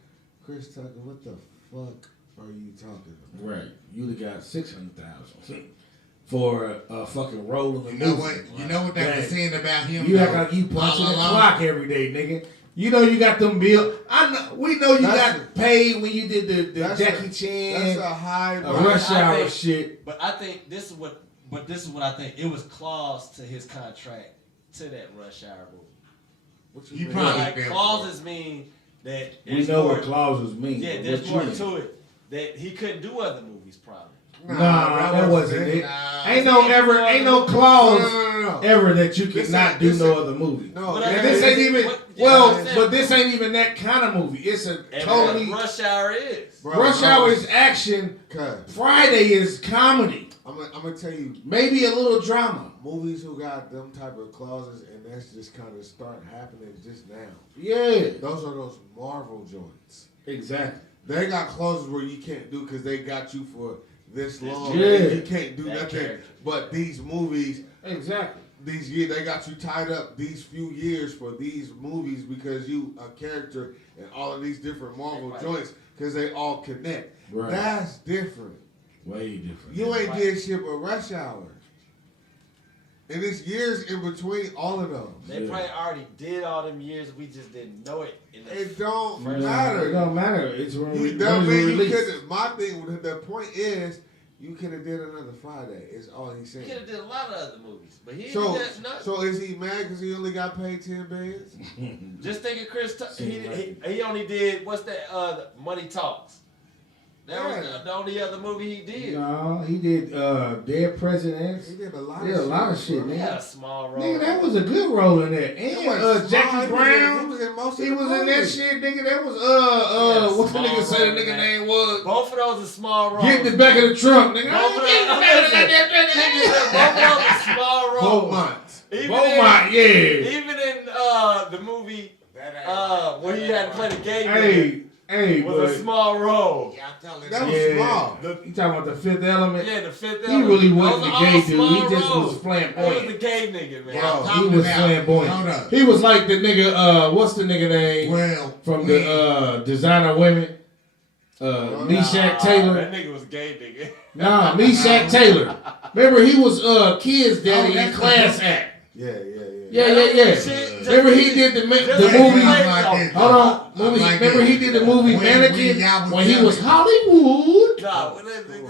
Chris Tucker, what the fuck are you talking about? Right, you got 600,000 for a fucking role in the movie. What? You know what they were saying about him? You act like you punching the clock every day, nigga. You know you got them bills. We know you got paid when you did the Jackie Chan. That's a high Rush Hour shit. But I think this is what I think. It was clause to his contract to that Rush Hour movie. You probably like clauses mean that we know what clauses mean. Yeah, there's more to it that he couldn't do other movies probably. Nah, that wasn't it. Ain't no clause ever that you can not do no other movie. No, this ain't even but this ain't even that kind of movie. It's a totally Rush Hour is. Rush Hour is action. Friday is comedy. I'm gonna tell you, maybe a little drama. Movies who got them type of clauses and that's just kind of start happening just now. Yeah, those are those Marvel joints. Exactly. They got clauses where you can't do because they got you for this long. Yeah. You can't do nothing. Character. But these movies, exactly. These years they got you tied up these few years for these movies because you a character in all of these different Marvel joints because they all connect. Right. That's different. Way different. You ain't did shit but Rush Hour. And it's years in between all of those. They probably already did all them years. We just didn't know it. It don't matter. It don't matter. It's when you couldn't. My thing, the point is, you could have did another Friday. Is all he's saying. He could have did a lot of other movies, but he didn't so, do nothing. So is he mad because he only got paid 10 bands? Just think of Chris Tucker. He only did what's that? Money Talks. That was the only other movie he did. No, he did Dead Presidents. He did a lot. He did a lot of shit, man. He had a small role. Nigga, that was a good role in there. And Jackie Brown. He was in most of He was in that shit, nigga. That was what the nigga say the nigga name was? Both of those are small roles. Get in the back of the trunk, nigga. Both of those are small roles. Beaumont, yeah. Even in the movie where he had to play the gay Hey, was a small role. That was small. You talking about the Fifth Element? Yeah, the Fifth He Element. really wasn't the gay dude. He just was flamboyant. He was the gay nigga, man. He was flamboyant. He was like the nigga. What's the nigga name? From the Designer Women. Meshack Taylor. That nigga was gay, nigga. Nah, Meshack Taylor. Remember he was Kid's daddy in Class Act. Yeah. Remember he did the movie. Hold on, remember he did the movie Mannequin when he was Hollywood. Nah, go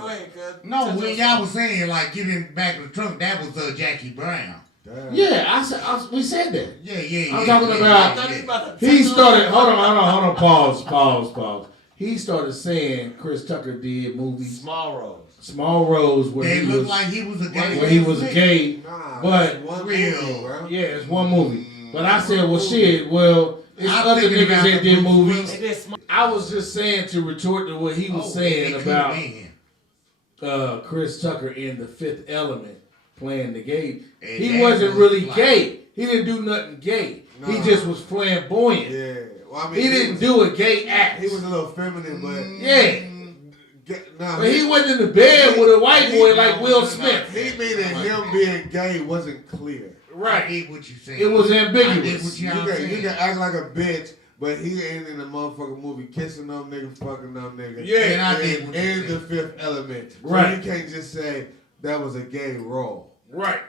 ahead, cuz. No, when y'all was saying like getting back to the trunk, that was Jackie Brown. Damn. Yeah, we said that. Yeah. I'm talking about. I thought he was about to He take started. over. Hold on. Pause. He started saying Chris Tucker did movies, Small Roles, where They he looked was like he was a gay. where he was gay. Nah, But that's one real. movie, bro. Yeah, it's one movie. But I said, well, shit. Well, it's I'm other thinking niggas about that the did Bruce movies. Willis. It is small. I was just saying to retort to what he was saying it about could've been. Chris Tucker in The Fifth Element playing the gay. And He that wasn't was really like- gay. He didn't do nothing gay. He Nah. just was flamboyant. Yeah. Well, I mean, He didn't do a gay act. He was a little feminine, but Yeah. nah, But he wasn't in the bed with a white boy like Will Smith. He meaning him being gay wasn't clear. I Right. get what you're saying. It was I get ambiguous. what You y'all can saying. act like a bitch, but he ain't in the motherfucking movie kissing them niggas, fucking them niggas. Yeah, and I get what you're And The saying. Fifth Element. So Right. you can't just say that was a gay role. Right.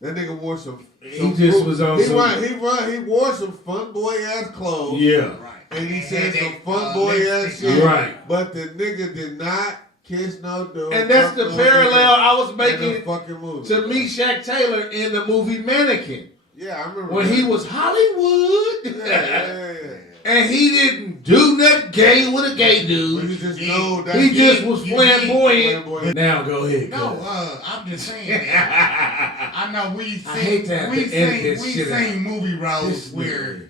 That nigga wore some. He just was on some- He wore some fun boy ass clothes. Yeah. Right. And he And said had some that, fun boy ass lipstick shit. on. Right. But the nigga did not kiss no dude. And that's the fuck no parallel nigga I was in the making fucking movie. to Meshack Taylor in the movie Mannequin. Yeah, I remember When that. he was Hollywood. Yeah. And he didn't do nothing gay with a gay But you dude. just know that He just was you flamboyant. flamboyant. Now go ahead. No, cuz. I'm just saying that. I know we seen, I hate to have we to edit seen, this we shit seen out. movie roles This where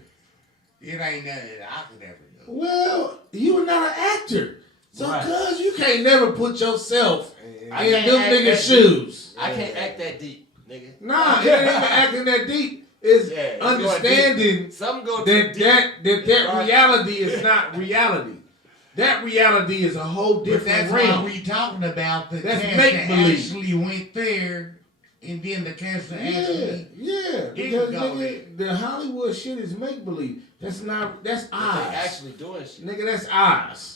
nigga. it ain't nothing I could ever do. Well, you were not an actor. So Right. cuz you can't never put yourself I in can't them act niggas' that shoes. I can't act that deep, nigga. Nah, it ain't even acting that deep. It's Yeah, it's understanding Some go that too deep. that Right. reality is not reality. That reality is a whole But different that's why realm. we talking about the That's cast make that believe. actually went there, and then the cast that actually. Yeah, because nigga, the Hollywood shit is make believe. That's They eyes. actually doing shit. Nigga, that's eyes.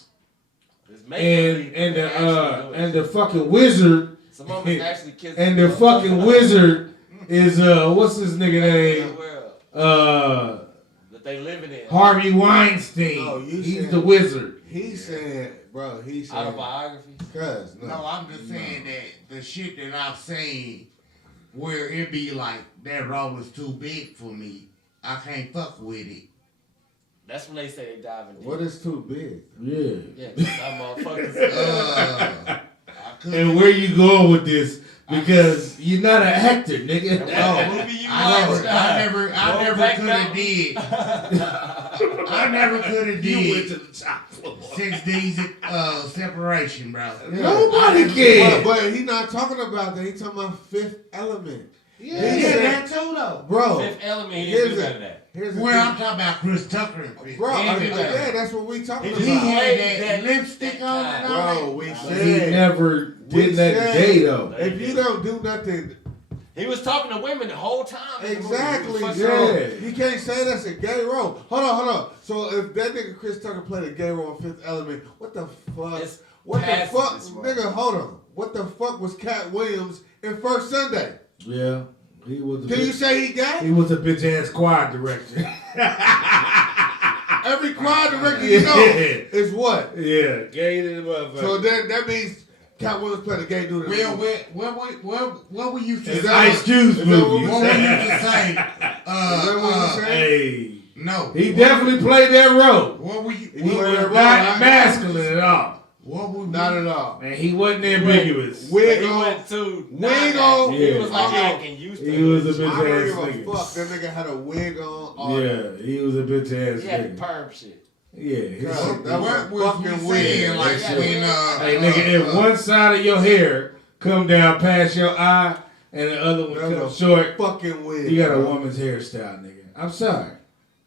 It's make-believe, And but they actually doing and shit. the fucking wizard Some of them is actually kids. and the fucking wizard is what's his nigga name? That they living in. Harvey Weinstein. No, you He's said- the wizard. He said, bro, he said, Autobiography. cuz, No, I'm just saying that the shit that I've seen where it be like that role is too big for me. I can't fuck with it. That's when they say they diving deep. What is too big? Yeah. Yeah, some motherfuckers. I couldn't. And where you going with this? Because you're not an actor, nigga. What movie you I watched? never Brokeback could have Mountain? did. I never could have did to the top floor. 6 days separation, bro. Nobody But, cares. but he not talking about that. He talking about Fifth Element. Yeah. Yeah, that too though. Bro, Fifth Element, he here's didn't do the- none of that. here's the Where thing. I'm talking about Chris Tucker and Chris. Bro, David. yeah, that's what we talking He He about. had That that lipstick on and all Bro, that. we He said, never we did that said- gay though. if you don't do nothing, He was talking to women the whole time. in the movie. exactly, He was so fucking- you can't say that's a gay role. Hold on. So if that nigga Chris Tucker played a gay role in Fifth Element, what the fuck? It's What the past fuck, this one. nigga? Hold on. What the fuck was Cat Williams in First Sunday? Yeah. He was a Can you say he gay? he was a bitch ass choir director. Every choir director you know is what? Yeah, gay to the motherfucker. So that means Cat Williams played a gay dude. In the Well, movie. what we used to It's say? Ice Cube's is that what movie. we What we said? used to say? Is that what we said? Hey, No. he definitely played that role. What we? He He played was that role, not right? masculine at all. What we? Not at all. Man, he wasn't ambiguous. Wig He on. went to Wig on. He was like Yeah. acting used to He was a it. bitch I don't ass give a nigga. fuck. That nigga had a wig on. all Yeah, that. he was a bitch ass He had the nigga. perm shit. Yeah, his God, shit- that What was was fucking we saying? weird. Like Yeah. when Hey nigga, if one side of your hair come down past your eye and the other one That comes was short, fucking weird. you got a bro. woman's hairstyle, nigga. I'm sorry.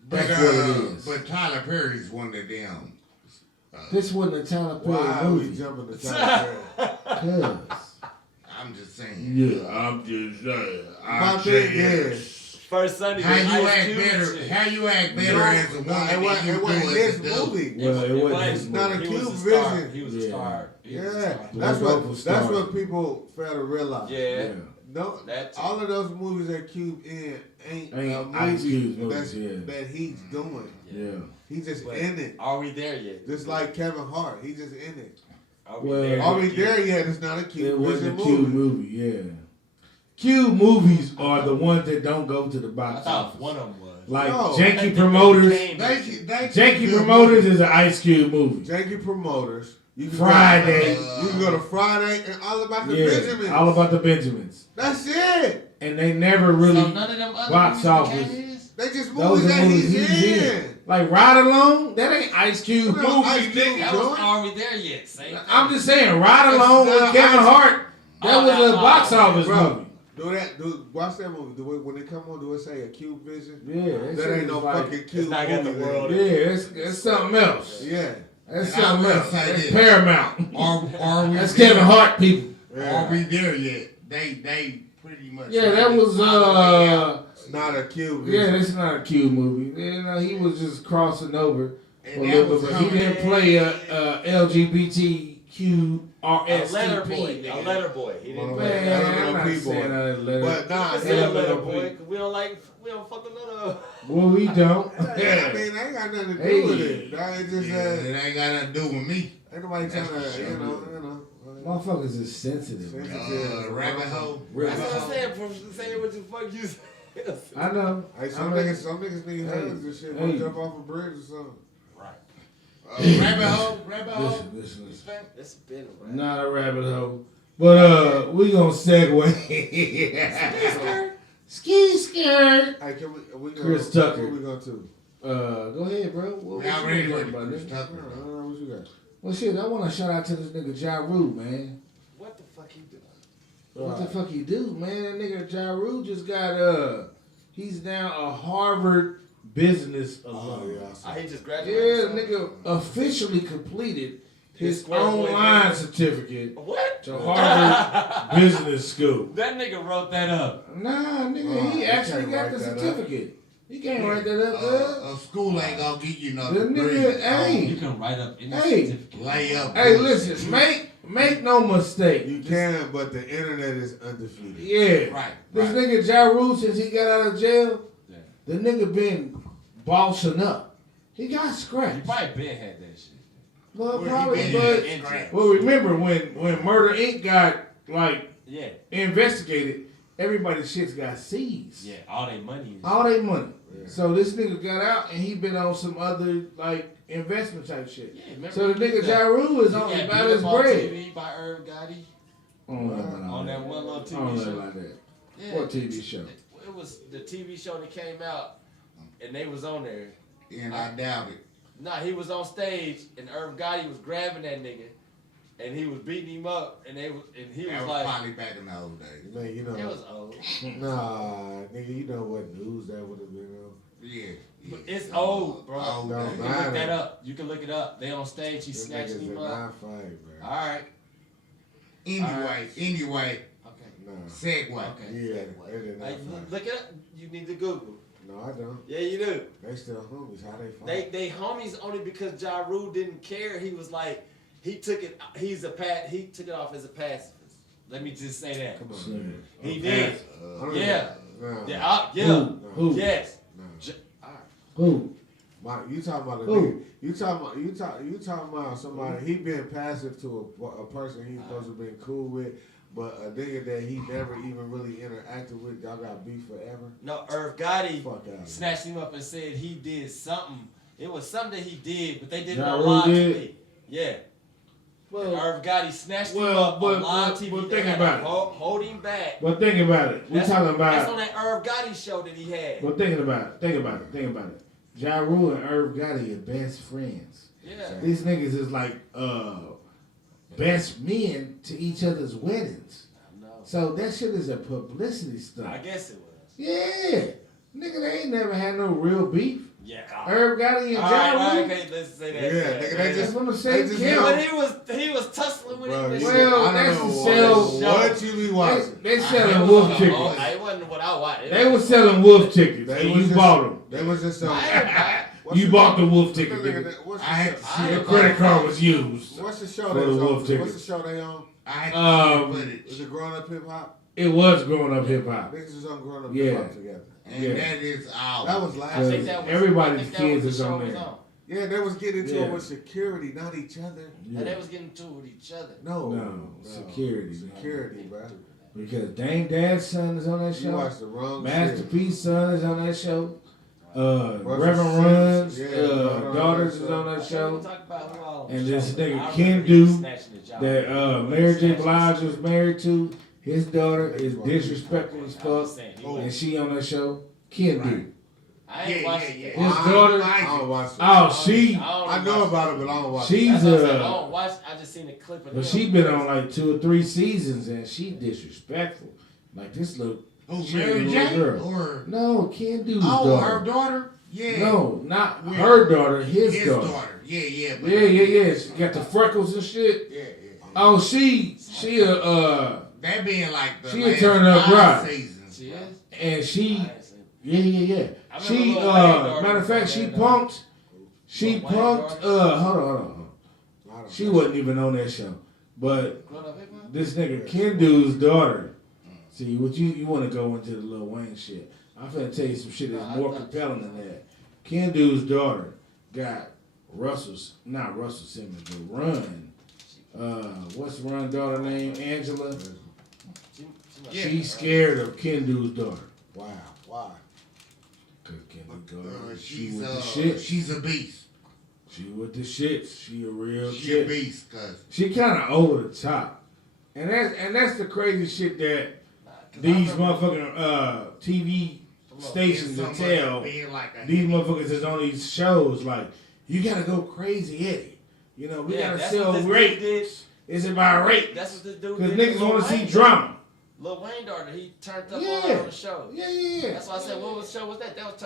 But, That's what it is. But Tyler Perry's one of them. This wasn't a Tyler Perry Why are we movie. jumping to Tyler Perry? Cause I'm just saying. yeah, I'm just saying. My thing is, First Sunday. How with you Ice act Cube better? shit. How you act better no, as a no, woman it than wasn't, you it do wasn't as his a dude? movie. Well, it wasn't was- his not a movie. He was Cube a star. vision. He was a Yeah. star. He was a Yeah, star. that's Both what was that's stars. what people fail to realize. Yeah. No, That too. all of those movies that Cube in ain't a Ain't Ice movie Cube's movies, that's, yeah. that he's doing. Yeah. He's just But in it. Are we there yet? Just like Kevin Hart, he's just in it. Are we Well, there? Are we yet? there yet? It's not a It Cube wasn't vision a cute movie. movie, yeah. Q movies are the ones that don't go to the I box thought office. one of them was. Like No. Janky Promoters. Janky Janky Promoters is an Ice Cube movie. Janky Promoters. You can Friday. You can go to Friday and All About the Yeah, Benjamins. All About the Benjamins. That's it. And they never really So none of them other box movies office. became his? They just Those movies are that movies he's in. Like Ride Along, that ain't Ice Cube No, movie, Ice Cube. nigga. That was already there yet. Same thing. I'm just saying, Ride Along That's with not Kevin Ice- Hart, that was a box office Bro, movie. watch that movie. When it come on, do it say a Cube Vision? Yeah, That ain't no fucking Cube It's not got the movie. world. Yeah, it's something else. Yeah. That's And I something will else. say That's this. Paramount. Are we That's there? Kevin Hart, people. Yeah. Are we there yet? They pretty much. Yeah, that was It's not a Cube yeah, Vision. that's not a Q movie. You know, he was just crossing over And a that little was bit, but he coming- didn't play A letter boy. LGBTQRSTP. A letter boy. He didn't play. Man, I'm Letter not people. saying a letter. But nah, I said a letter boy. 'Cause we don't fuck a letter. Well, we don't. I mean, that ain't got nothing to do Hey. with it. That ain't just Yeah, it ain't got nothing to do with me. ain't nobody trying to, you know. Motherfuckers is sensitive, man. Rabbit hole. That's what I'm saying. From saying what the fuck you said. I know. Hey, some I mean, niggas need hugs and shit. Hey. Wanna jump off a bridge or something. Rabbit hole. listen. It's been a Not a rabbit hole. But we gonna segue. Ski skirt. Hey, can we go, Chris Tucker. What we going to? Go ahead, bro. What We already you ready talking for about, Chris nigga? Tucker. What you got? Well, shit, I want to shout out to this nigga Ja Rule, man. What the fuck he doing? What the fuck he do, man? That nigga Ja Rule just got he's now a Harvard business alum. He just Yeah, graduated. nigga officially completed his square boy online business. certificate What? to Harvard Business School. That nigga wrote that up. Nah, nigga, he you actually can't got write the that up. certificate. He can't write that up, good. A school ain't gonna give you no The degree. nigga, hey. You can write up any Hey. certificate. Lay up. Hey, listen, make no mistake. You can, but the internet is undefeated. Yeah. Right. This right. nigga Ja Rule, since he got out of jail, Yeah. the nigga been bossing up. He got You scratched. probably been had that shit. Well, Well, probably, he but been scratched. well, remember when Murder Inc. got like Yeah. investigated, everybody's shit's got seized. Yeah. All their money is. All they money. Yeah. So this nigga got out and he been on some other like investment type shit. Yeah, remember So the he nigga got- Ja Rule is he on got about beat his up on bread. TV by Irv Gotti on that one little I don't TV know show. like that. Yeah. What TV show? It was the TV show that came out, and they was on there. And I doubt it. Nah, he was on stage, and Irv Gotti was grabbing that nigga, and he was beating him up, and he That was was like, probably back in the old days. Man, you know. it was old. Nah, nigga, you know what news that would have been on. Yeah. But it's old, bro. Old No, days. You can man. look that up. You can look it up. They on stage. He Them snatched niggas him are up. not fight, bro. All right. Anyway, Okay. Nah. segue. Okay. Yeah, they did not Hey, fight. look it up. You need to Google. No, I don't. Yeah, you do. They still homies. How they fight? They homies only because Ja Rule didn't care. He was like, he took it. He took it off as a pacifist. Let me just say that. Come on, man. He did. I don't Yeah. Nah. Yeah. Yeah. Who? Yes. Nah. Who? You talking about a Who? nigga? You talking about somebody? He been passive to a person he's supposed to been cool with, but a nigga that he never even really interacted with. Y'all got beef forever. No, Irv Gotti Fuck out. snatched him up and said he did something. It was something that he did, but they did it Ja on Rule live did? TV. Yeah. Well, Irv Gotti snatched him well, up but- on live but- TV. but They think had about to it. hold him back. but think about it. We're talking That's on about. that Irv Gotti show that he had. But thinking about it. Think about it. Ja Rule and Irv Gotti are best friends. Yeah. These niggas is like best men to each other's weddings. No. So that shit is a publicity I stunt. guess it was. Yeah. Nigga, they ain't never had no real beef. Yeah. Irv Gotti and All Ja right, Rule. okay, let's say that. Yeah, nigga, they That's just- what I'm saying. just Kim. But he was tussling with Bro, him. you- Well, I that's don't the know sell- what you be watching. They It selling was wolf on the tickets. whole- It wasn't what I watched. They was selling wolf tickets. They And was you just- bought them. They was just I ain't buy it. What's You the- bought the wolf what's the ticket, nigga nigga. that- what's the I had show- to I see Your ain't the credit card was used. What's the show For they the on? wolf What's the tickets. show they on? I had to Um, see the Is footage. it Growing Up Hip Hop? It was growing up hip hop. Niggas was on Growing Up Yeah. Hip Hop together. And Yeah. that is all. That was last I think year. that was Everybody's I think that kids was is the show on was there. Yeah, they was getting into Yeah. it with security, not each other. And they was getting to it with each other. No, No, security. Security, bro. Because Dame Dad's son is on that show. You watched the wrong Master shit. P's son is on that show. Reverend Sims, Runs, yeah, daughters is on that We show. talk about who all on And the this show. nigga I Ken remember he was Do snatching the job. that Mary J. Blige was married to. His daughter is disrespectful as I fuck, was saying, he was- and she on that show. Ken Do. I ain't watched it. His daughter. I don't watch it. Oh, she. I know about it, but I don't watch it. She's That's what I said, I don't watch. I just seen the clip of but him. she been on like 2 or 3 seasons, and she disrespectful. Like this little. Oh, she Mary ain't a J. little girl. Or No, Ken Do's oh, daughter. her daughter. Yeah. No, not Well, her daughter. His daughter. Yeah. But Yeah. She got the freckles and shit. Yeah. Oh, she That being like the She last turned up 5 right. seasons. She is? and she. I ain't seen it. Yeah. I remember She Lil Wayne daughter matter of was fact, on she there, though. punked. She Lil Wayne punked. daughter? Hold on. She wasn't even on that show, but Grown Up Hip Hop? this nigga Ken Do's daughter. See, what you want to go into the Lil Wayne shit? I'm finna tell you some shit that's more compelling than that. Ken Do's daughter got not Russell Simmons, but Run. What's Run's daughter name? Angela. She's scared of Ken Do's daughter. Wow. Why? Cause Ken Do's daughter, she She's with the shit. she's a beast. She with the shits. She a real She chick. a beast, cuz. She kind of over the top, and that's the crazy shit that these motherfucking TV stations will tell these motherfuckers that's on these shows like you gotta go crazy at it. You know, we gotta that's sell what this rape. dude did. It's about rape. That's what this dude Because did. niggas Lil want to see Wayne drama. Lil Wayne daughter, he turned up Yeah. on the show. Yeah. That's why I said, what was show was that? That was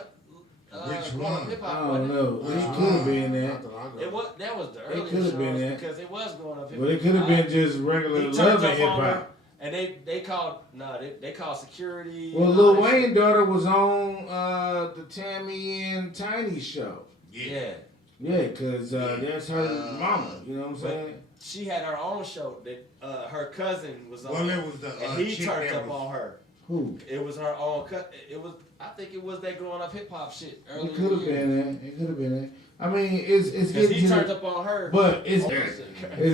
Which Grown Up one? Hip I Hop. don't know. It could have been that. It was that was the earlier could've shows been that. because it was Grown Up Hip Hop. But it could have been just regular He turned love and up hip on her, hop. and they called security. Well, and all Lil that Wayne shit. daughter was on the Tammy and Tiny show. Yeah. Yeah, because that's her mama. You know what I'm But saying? she had her own show that her cousin was on. Well, it was the and he chick turned that up was- on her. Who? It was her own. It was. I think it was that Growing Up Hip Hop shit earlier. It could have been that. It could have been that. I mean, it's Because getting he to turned the, up on her. but it's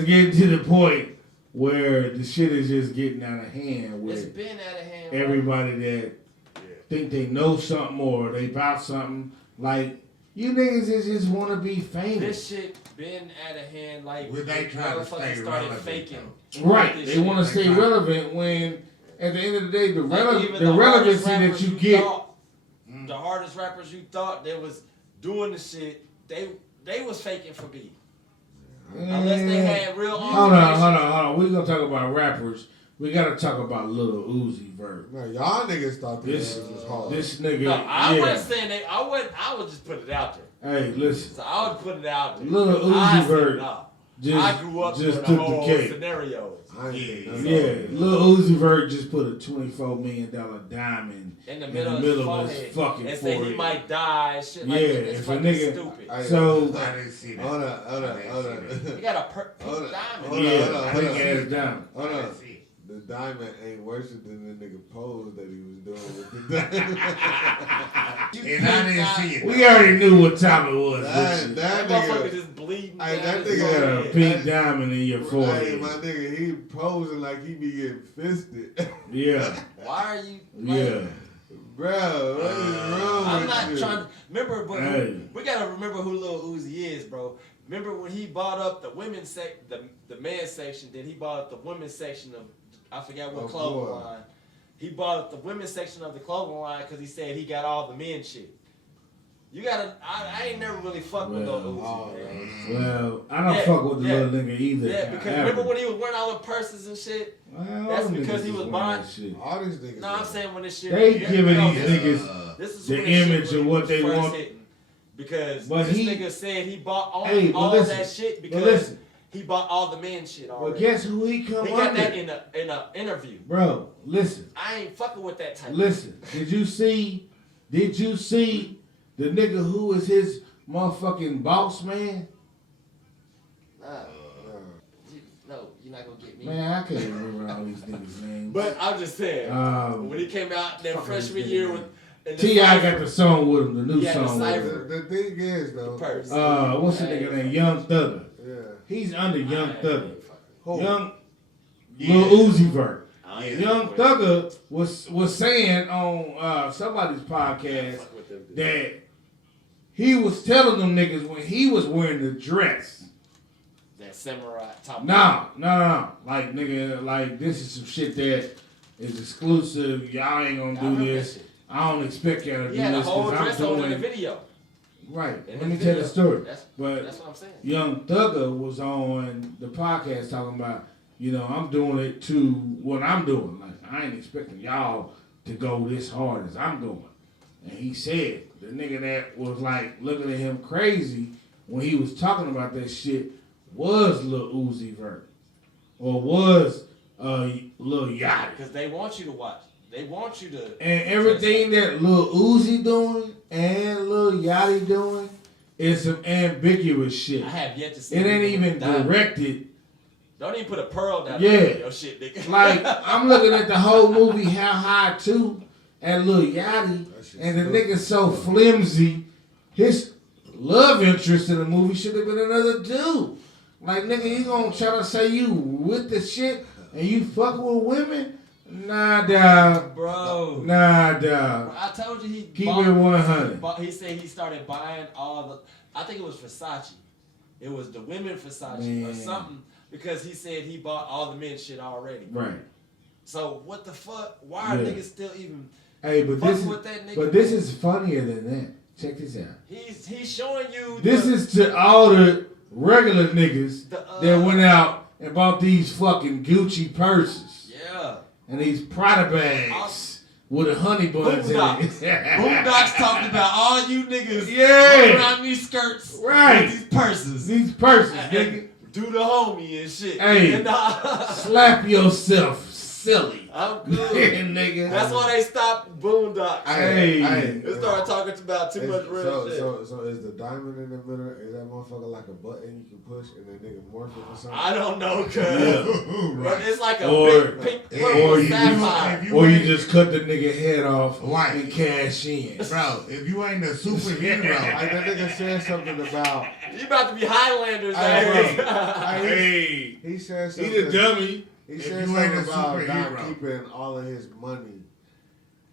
getting to the point where the shit is just getting out of hand It's with been out of hand. bro. everybody that think they know something or they about something. Like you niggas just want to be famous. This shit been out of hand. Like Well, they try to motherfuckers stay started relevant, faking. Right. this They shit. want to stay They try- relevant when at the end of the day the Like, even the relevancy hardest that rappers you get. thought- the hardest rappers you thought they was doing the shit, they was faking for beat. Unless they had real Hold altercation. on. We're gonna talk about rappers. We gotta talk about Lil Uzi Vert. No, y'all niggas thought This this was hard. this nigga. No, I yeah. wasn't saying that. I would just put it out there. Hey, listen. So I would put it out there. Lil Uzi I said, Vert nah. just I grew up just with took the whole the cake. scenarios. I ain't none of Yeah, that. Lil Uzi Vert just put a $24 million diamond In the in middle, the middle of of his his forehead. fucking And say he forehead. might die, shit like Yeah, that. That's if a fucking nigga- stupid. Hey, So I didn't see that. Hold up. I didn't see You got a pink Hold on, diamond. hold on, yeah, hold on, big hold on. ass diamond. Hold I on. didn't see it. The diamond ain't worse than the nigga pose that he was doing with the diamond. And I didn't see it. We already knew what time it was. that bitch. That that motherfucker nigga. just bleeding Hey, down that his You nigga- got a forehead. pink diamond in your Hey, forehead. my nigga, he posing like he be getting fisted. Yeah, Why are you? yeah. Bro, what is wrong I'm with not you? trying to remember, but Hey. we gotta remember who Lil Uzi is, bro. Remember when he bought up the women's the men's section, then he bought up the women's section of I forgot what Oh, clothing boy. line. He bought up the women's section of the clothing line because he said he got all the men shit. You gotta. I ain't never really fucked with Lil Uzi, Oh, man. Well, I don't Yeah, fuck with the yeah. little nigga either. Yeah, because ever. remember when he was wearing all the purses and shit? Well, That's all because niggas he was wearing buying- that shit. All these niggas. No, I'm saying when this shit. They giving No, these this- niggas This is the when this shit image of really what was they first want. hitting. Because But this he- nigga said he bought all, Hey, but all listen, that shit but because listen. he bought all the men shit Well, already. guess who he come he got under? that in a interview. Bro, listen. I ain't fucking with that type. Listen, did you see the nigga who is his motherfucking boss man? No, you're not gonna get me. Man, I can't remember all these niggas' names. But I'm just saying, when he came out that fucking freshman nigga, year man. with and the T.I. cypher- got the song with him, the new Yeah, the song with cypher. him. The thing is, though. purse. What's the nigga name? Young Thugger. Yeah. He's under Young Thugger. Who? Young Yeah. Lil Uzi Vert. I Young Thugger was saying on somebody's podcast that he was telling them niggas when he was wearing the dress. That samurai top. No. Like, nigga, like, this is some shit that is exclusive. Y'all ain't gonna do this. I don't expect y'all to do Yeah, the this whole because dress I'm on in doing the video. Right. In Let the me tell video. the story. That's But what I'm saying. Young Thugger was on the podcast talking about, you know, I'm doing it to what I'm doing. Like, I ain't expecting y'all to go this hard as I'm going. And he said the nigga that was like looking at him crazy when he was talking about that shit was Lil Uzi Vert or was Lil Yachty. Because they want you to watch. They want you to. And everything that Lil Uzi doing and Lil Yachty doing is some ambiguous shit. I have yet to see. It ain't even directed. Don't even put a pearl down Yeah. your shit, nigga. Like, I'm looking at the whole movie How High 2 and Lil Yachty, and the nigga's so flimsy. His love interest in the movie should have been another dude. Like, nigga, you gonna try to say you with the shit and you fuck with women? Nah, dawg. Bro. Nah, dawg. I told you he Keep it 100. He said he started buying all the. I think it was Versace. It was the women Versace or something because he said he bought all the men shit already. Right. So what the fuck? Why are niggas still even? Hey, but with that nigga? But this is funnier than that. Check this out. He's showing you. This is to all the regular niggas that went out and bought these fucking Gucci purses. Yeah. And these Prada bags with the honey buns in it. Boondocks talking about all you niggas Yeah. around these skirts Right. with these purses. These purses, nigga. Do the homie and shit. Hey, And, slap yourself silly. I'm good. Nigga. That's why they stopped Boondocks. Hey. They started talking about too much real shit. So is the diamond in the middle, is that motherfucker like a button you can push and then nigga morph it or something? I don't know, cuz. Right. It's like a Or- big pink or purple you sapphire. You just cut the nigga head off Right. and cash in. Bro, if you ain't a superhero, Like that nigga said something about. You about to be Highlanders, Hey, man. Hey, He said something. he's a dummy. He If said you ain't something a about not superhero. keeping all of his money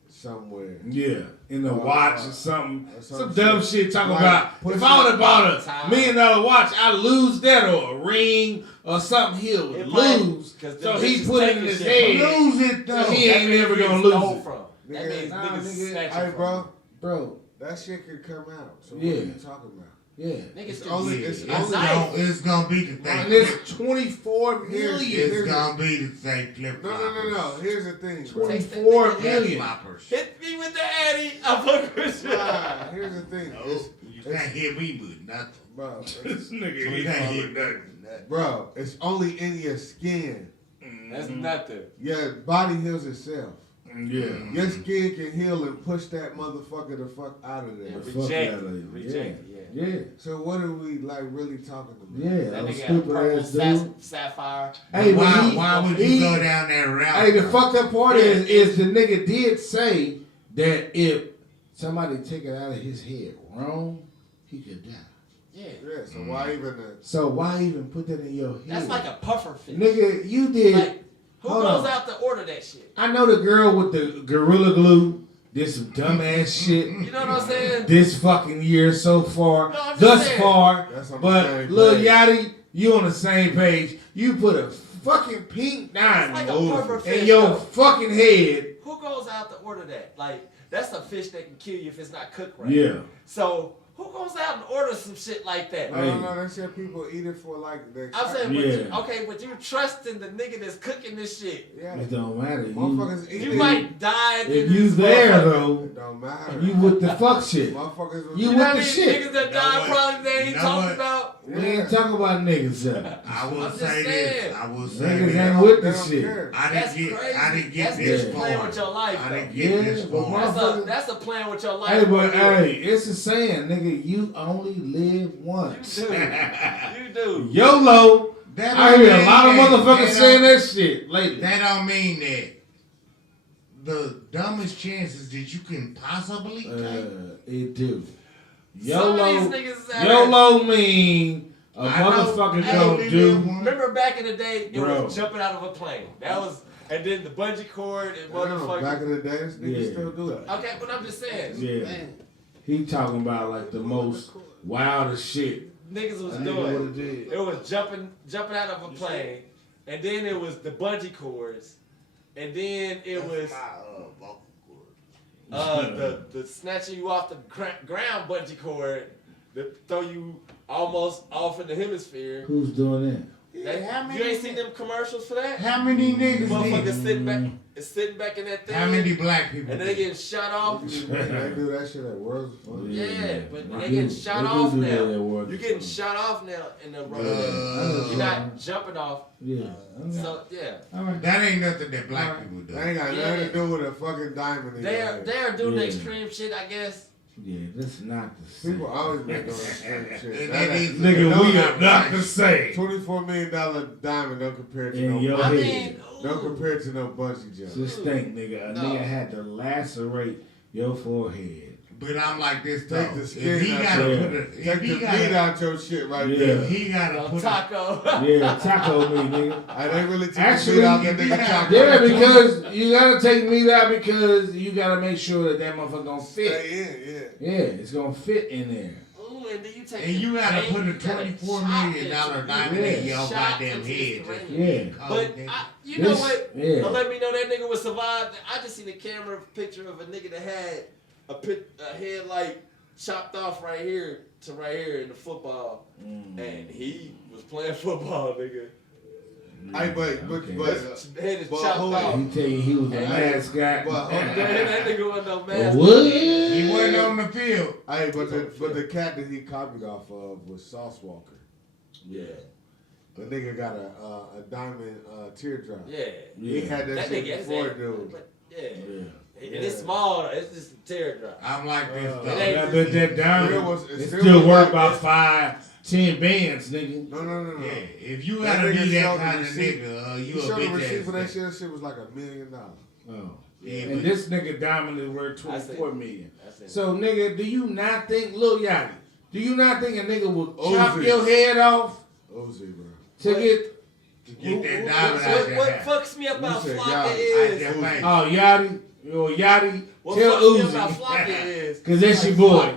somewhere. Yeah, in the watch or something. Some some dumb shit. shit talking Like, about put if I would have bought time. $1 million watch, I'd lose that or a ring or something he'll It might, lose. 'cause So them he bitches put it take in your his shit head. lose it though. So he ain't never gonna stole lose it. from. That Nigga, means nah, niggas nigga. snatching Hey, from. bro, Bro, that shit could come out. So Yeah. what are you talking about? yeah. Niggas It's can only- be- it's a only- knife. It's gonna be the And thing. it's 24 million. It's gonna be the same flip No. Here's the thing, bro. 24 million. floppers. Hit me with the Addy. I fuck with you. Nah, here's the thing. You can't hit me with nothing. Bro, This nigga You ain't can't fucking hit nothing. bro, it's only in your skin. That's nothing. Your body heals itself. Yeah. Your skin can heal and push that motherfucker the fuck out of there. Yeah, The fuck Reject out of it. you. Reject it, Yeah. So what are we like really talking about? Yeah. That Those nigga got stupid purple ass dude. sapphire. Hey, why, but he- why would he- you go down that route? Hey, the though? fucked up part is the nigga did say that if somebody take it out of his head wrong, he could die. Yeah. Yeah, so why even So why even put that in your head? That's like a puffer fish. Nigga, you did. Like, who hold goes on. out to order that shit? I know the girl with the Gorilla Glue did some dumbass shit You know what I'm saying? this fucking year so far, No, I'm just thus saying. far. That's on the But same Lil page. Yachty, you on the same page. You put a fucking pink It's diamond like a puffer fish. in your though. fucking head. Who goes out to order that? Like, that's a fish that can kill you if it's not cooked right. Yeah. So, who goes out and orders some shit like that? No, they said people eat it for like the I'm saying, Yeah. but you trusting the nigga that's cooking this shit. yeah. It don't matter. Motherfuckers eat You it. might die. If you there though, It don't matter. you with the fuck shit. Motherfuckers was You You know with how the many shit. niggas that You know died what? probably they ain't You know talking what? about? We ain't talking about niggas. I will I'm just say saying. this. I will say Niggas this. ain't with They the don't shit. care. That's crazy. I didn't get That's this just playing far. with your life, I didn't though. get this Yeah, but far. That's a plan with your life. Hey, but right hey, it's a saying, nigga. You only live once. there. You do. YOLO. That I don't hear a mean lot of that- motherfuckers that saying don't- that shit lately. That don't mean that the dumbest chances that you can possibly take. It do. Some of YOLO. these niggas out YOLO mean A motherfucker don't do. Remember back in the day, it Bro. was jumping out of a plane. That was, and then the bungee cord and motherfucker. Back in the day, niggas still do that. Okay, but I'm just saying. Yeah. He talking about like the most wildest shit. Niggas was That nigga doing. would've did. It was jumping out of a plane, and then it was the bungee cords, and then it was the snatching you off the ground bungee cord that throw you almost off in the hemisphere. Who's doing that? You ain't seen them commercials for that? How many niggas Motherfuckers sitting back in that thing. How many black people? And then they getting shot off. They do that shit at World's Fun. Yeah, but they getting shot off now. You getting shot off now in the road. You're not jumping off. Yeah. So yeah. That ain't nothing that black people do. That ain't got nothing to do with a fucking diamond. They are doing the extreme shit, I guess. Yeah, that's not the same. People always been doing that shit. Nigga, we are not the same. $24 million diamond don't compare to In your head. Don't compare to no bungee jump. Just think, nigga, a nigga had to lacerate your forehead. But I'm like this, though. Take the skin If he out gotta your, put it, take the meat out your shit right Yeah. there. he gotta put Taco. Yeah, taco meat, nigga. I didn't really take Actually, the meat out that if nigga he taco. Yeah, because you gotta take meat out because you gotta make sure that motherfucker gonna fit. Yeah. Yeah, it's gonna fit in there. Ooh, and then you take and you gotta put a you gotta $24 chop million it. diamond in your Shot goddamn into head. this Yeah. But you know This- what? yeah. Don't let me know that nigga would survive. I just seen a camera picture of a nigga that had a head like chopped off right here to right here in the football, and he was playing football, nigga. Hey, but His head is but chopped hold off. He tell you he was a mascot. But- That nigga wasn't no master. What? He wasn't on the field. hey, but the cat that he copied off of was Sauce Walker. Yeah. The nigga got a diamond teardrop. Yeah. He had that shit nigga, before, his dude. but yeah. And it's small. It's just a teardrop. I'm like this, It though. ain't- I bet that It diamond was- it still still was worth like about this. 5-10 bands, nigga. No. Yeah, if you That gotta nigga be that showed the kind of receipt. nigga, you He a showed the bitch receipt ass for that nigga. shit. That shit was like $1 million. Oh. Yeah, And but this nigga diamond is worth I see. $24 million. That's it. So nigga, do you not think, Lil Yachty, do you not think a nigga would chop Ozzy. your head off Ozzy, bro. to get to get that diamond out your What hat. fucks me about said Flocka y'all. Out is your face. oh Yachty, what tell fucks me about Uzi, Flocka is cause that's your boy.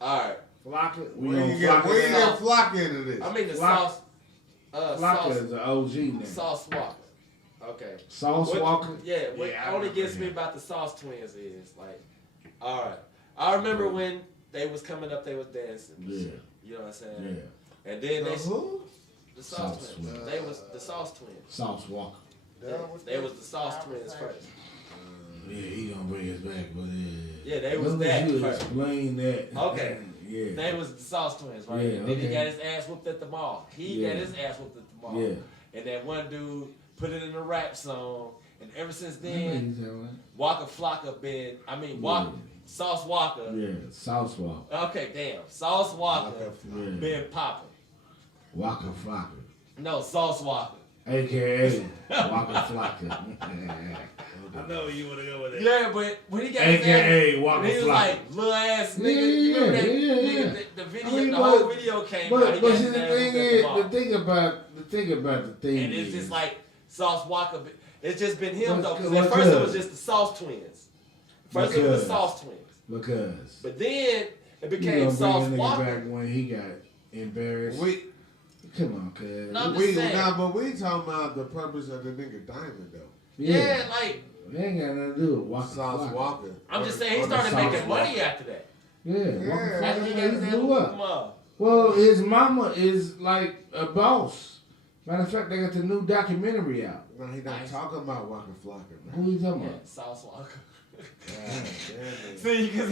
all right. Flocka, we Where gonna you get Flocka. Flock into this? I mean the Flock- sauce. Flocka Sauce. is an OG name. Sauce Walker. Okay. Sauce What- Walker. Yeah, what Yeah, I only remember gets me him. about the Sauce Twins is like, all right. I remember when they was coming up, they was dancing. Yeah, You know what I'm saying? yeah. And then Who? the Sauce Sauce Twins. Twins. They was the Sauce Twins. Sauce Walker. They was the Sauce Twins first. Yeah, he gonna bring us back, but Yeah, they was As long as that you first. explain that. Okay. Yeah. They was the Sauce Twins, right? Yeah, Then he okay. got his ass whooped at the mall. He Yeah. got his ass whooped at the mall. Yeah. And that one dude put it in a rap song. And ever since Yeah, then, he's all right. Waka Flocka been, Yeah. Sauce Walker. Yeah, Sauce Walker. Okay, damn. Sauce Walker Yeah. been popping. Waka Flocka. No, Sauce Walker. AKA Waka Flocka. I know you want to go with it. Yeah, but when he got his AKA ass, Waka when he was Flocka. like, little ass nigga, Yeah, you remember that yeah, nigga, yeah. the video, I mean, the but- whole video came out. But He but got see his the ass thing whooped at is mall. the thing about the thing And it's is, just like Sauce Walker. It's just been him though. Because Because- at first it was just the Sauce Twins. First it was the Sauce Twins. because But then it you became gonna Sauce bring a nigga Walker. back when he got embarrassed. We Come on, cuz. No, I'm just saying. but we talking about the purpose of the nigga diamond though. Yeah, like They ain't got nothing to do with Waka Sauce Flocka. Walker. I'm just saying he Or the started Sauce making Walker. money after that. Yeah, Waka After he got Flocka his ass blew whooped up. at the mall. Well, his mama is like a boss. Matter of fact, they got the new documentary out. No, he not Nice. talking about Waka Flocka, Who man. you talking Yeah, about? Sauce Walker. God damn it. See, because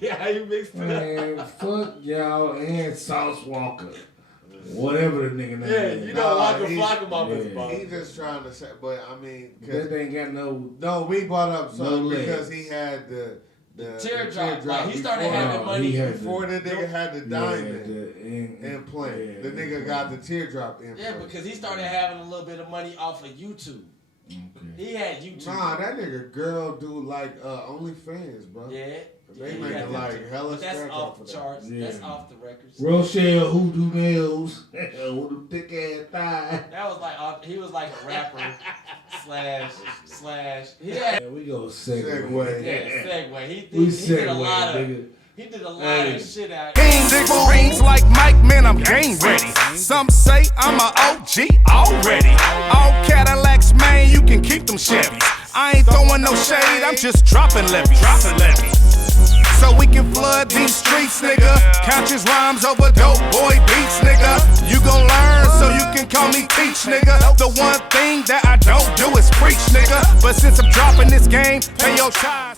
yeah, he mixed it up. Man, fuck y'all and Sauce Walker. Whatever the nigga name Yeah, is. you know Waka he- Flocka mama's yeah. boss. He just trying to say, but I mean, 'cause- That ain't got no. no, we brought up something No legs. because he had the Teardrop. Like, he started before- having money he had before the nigga had the diamond the implant. The yeah, nigga got the teardrop implant. Yeah, because he started having a little bit of money off of YouTube. Okay. He had YouTube. Nah, that nigga girl do like OnlyFans, bro. Yeah. They Yeah, making like hella But that's scratch off off the of that. charts. Yeah. That's off the records. Rochelle Hoodoo Nails with them thick ass thighs. That was like he was like a rapper slash. He had Yeah, we go segue. segue. He We did a segue, lot of nigga. of shit out. King Diggle rings like Mike, man, I'm game ready. Some say I'm a OG already. All Cadillacs, man, you can keep them Chevys. I ain't throwing no shade, I'm just dropping levies. So we can flood these streets, nigga. Conscious rhymes over dope boy beats, nigga. You gon' learn, so you can call me Teach, nigga. The one thing that I don't do is preach, nigga. But since I'm dropping this game, pay your tithes.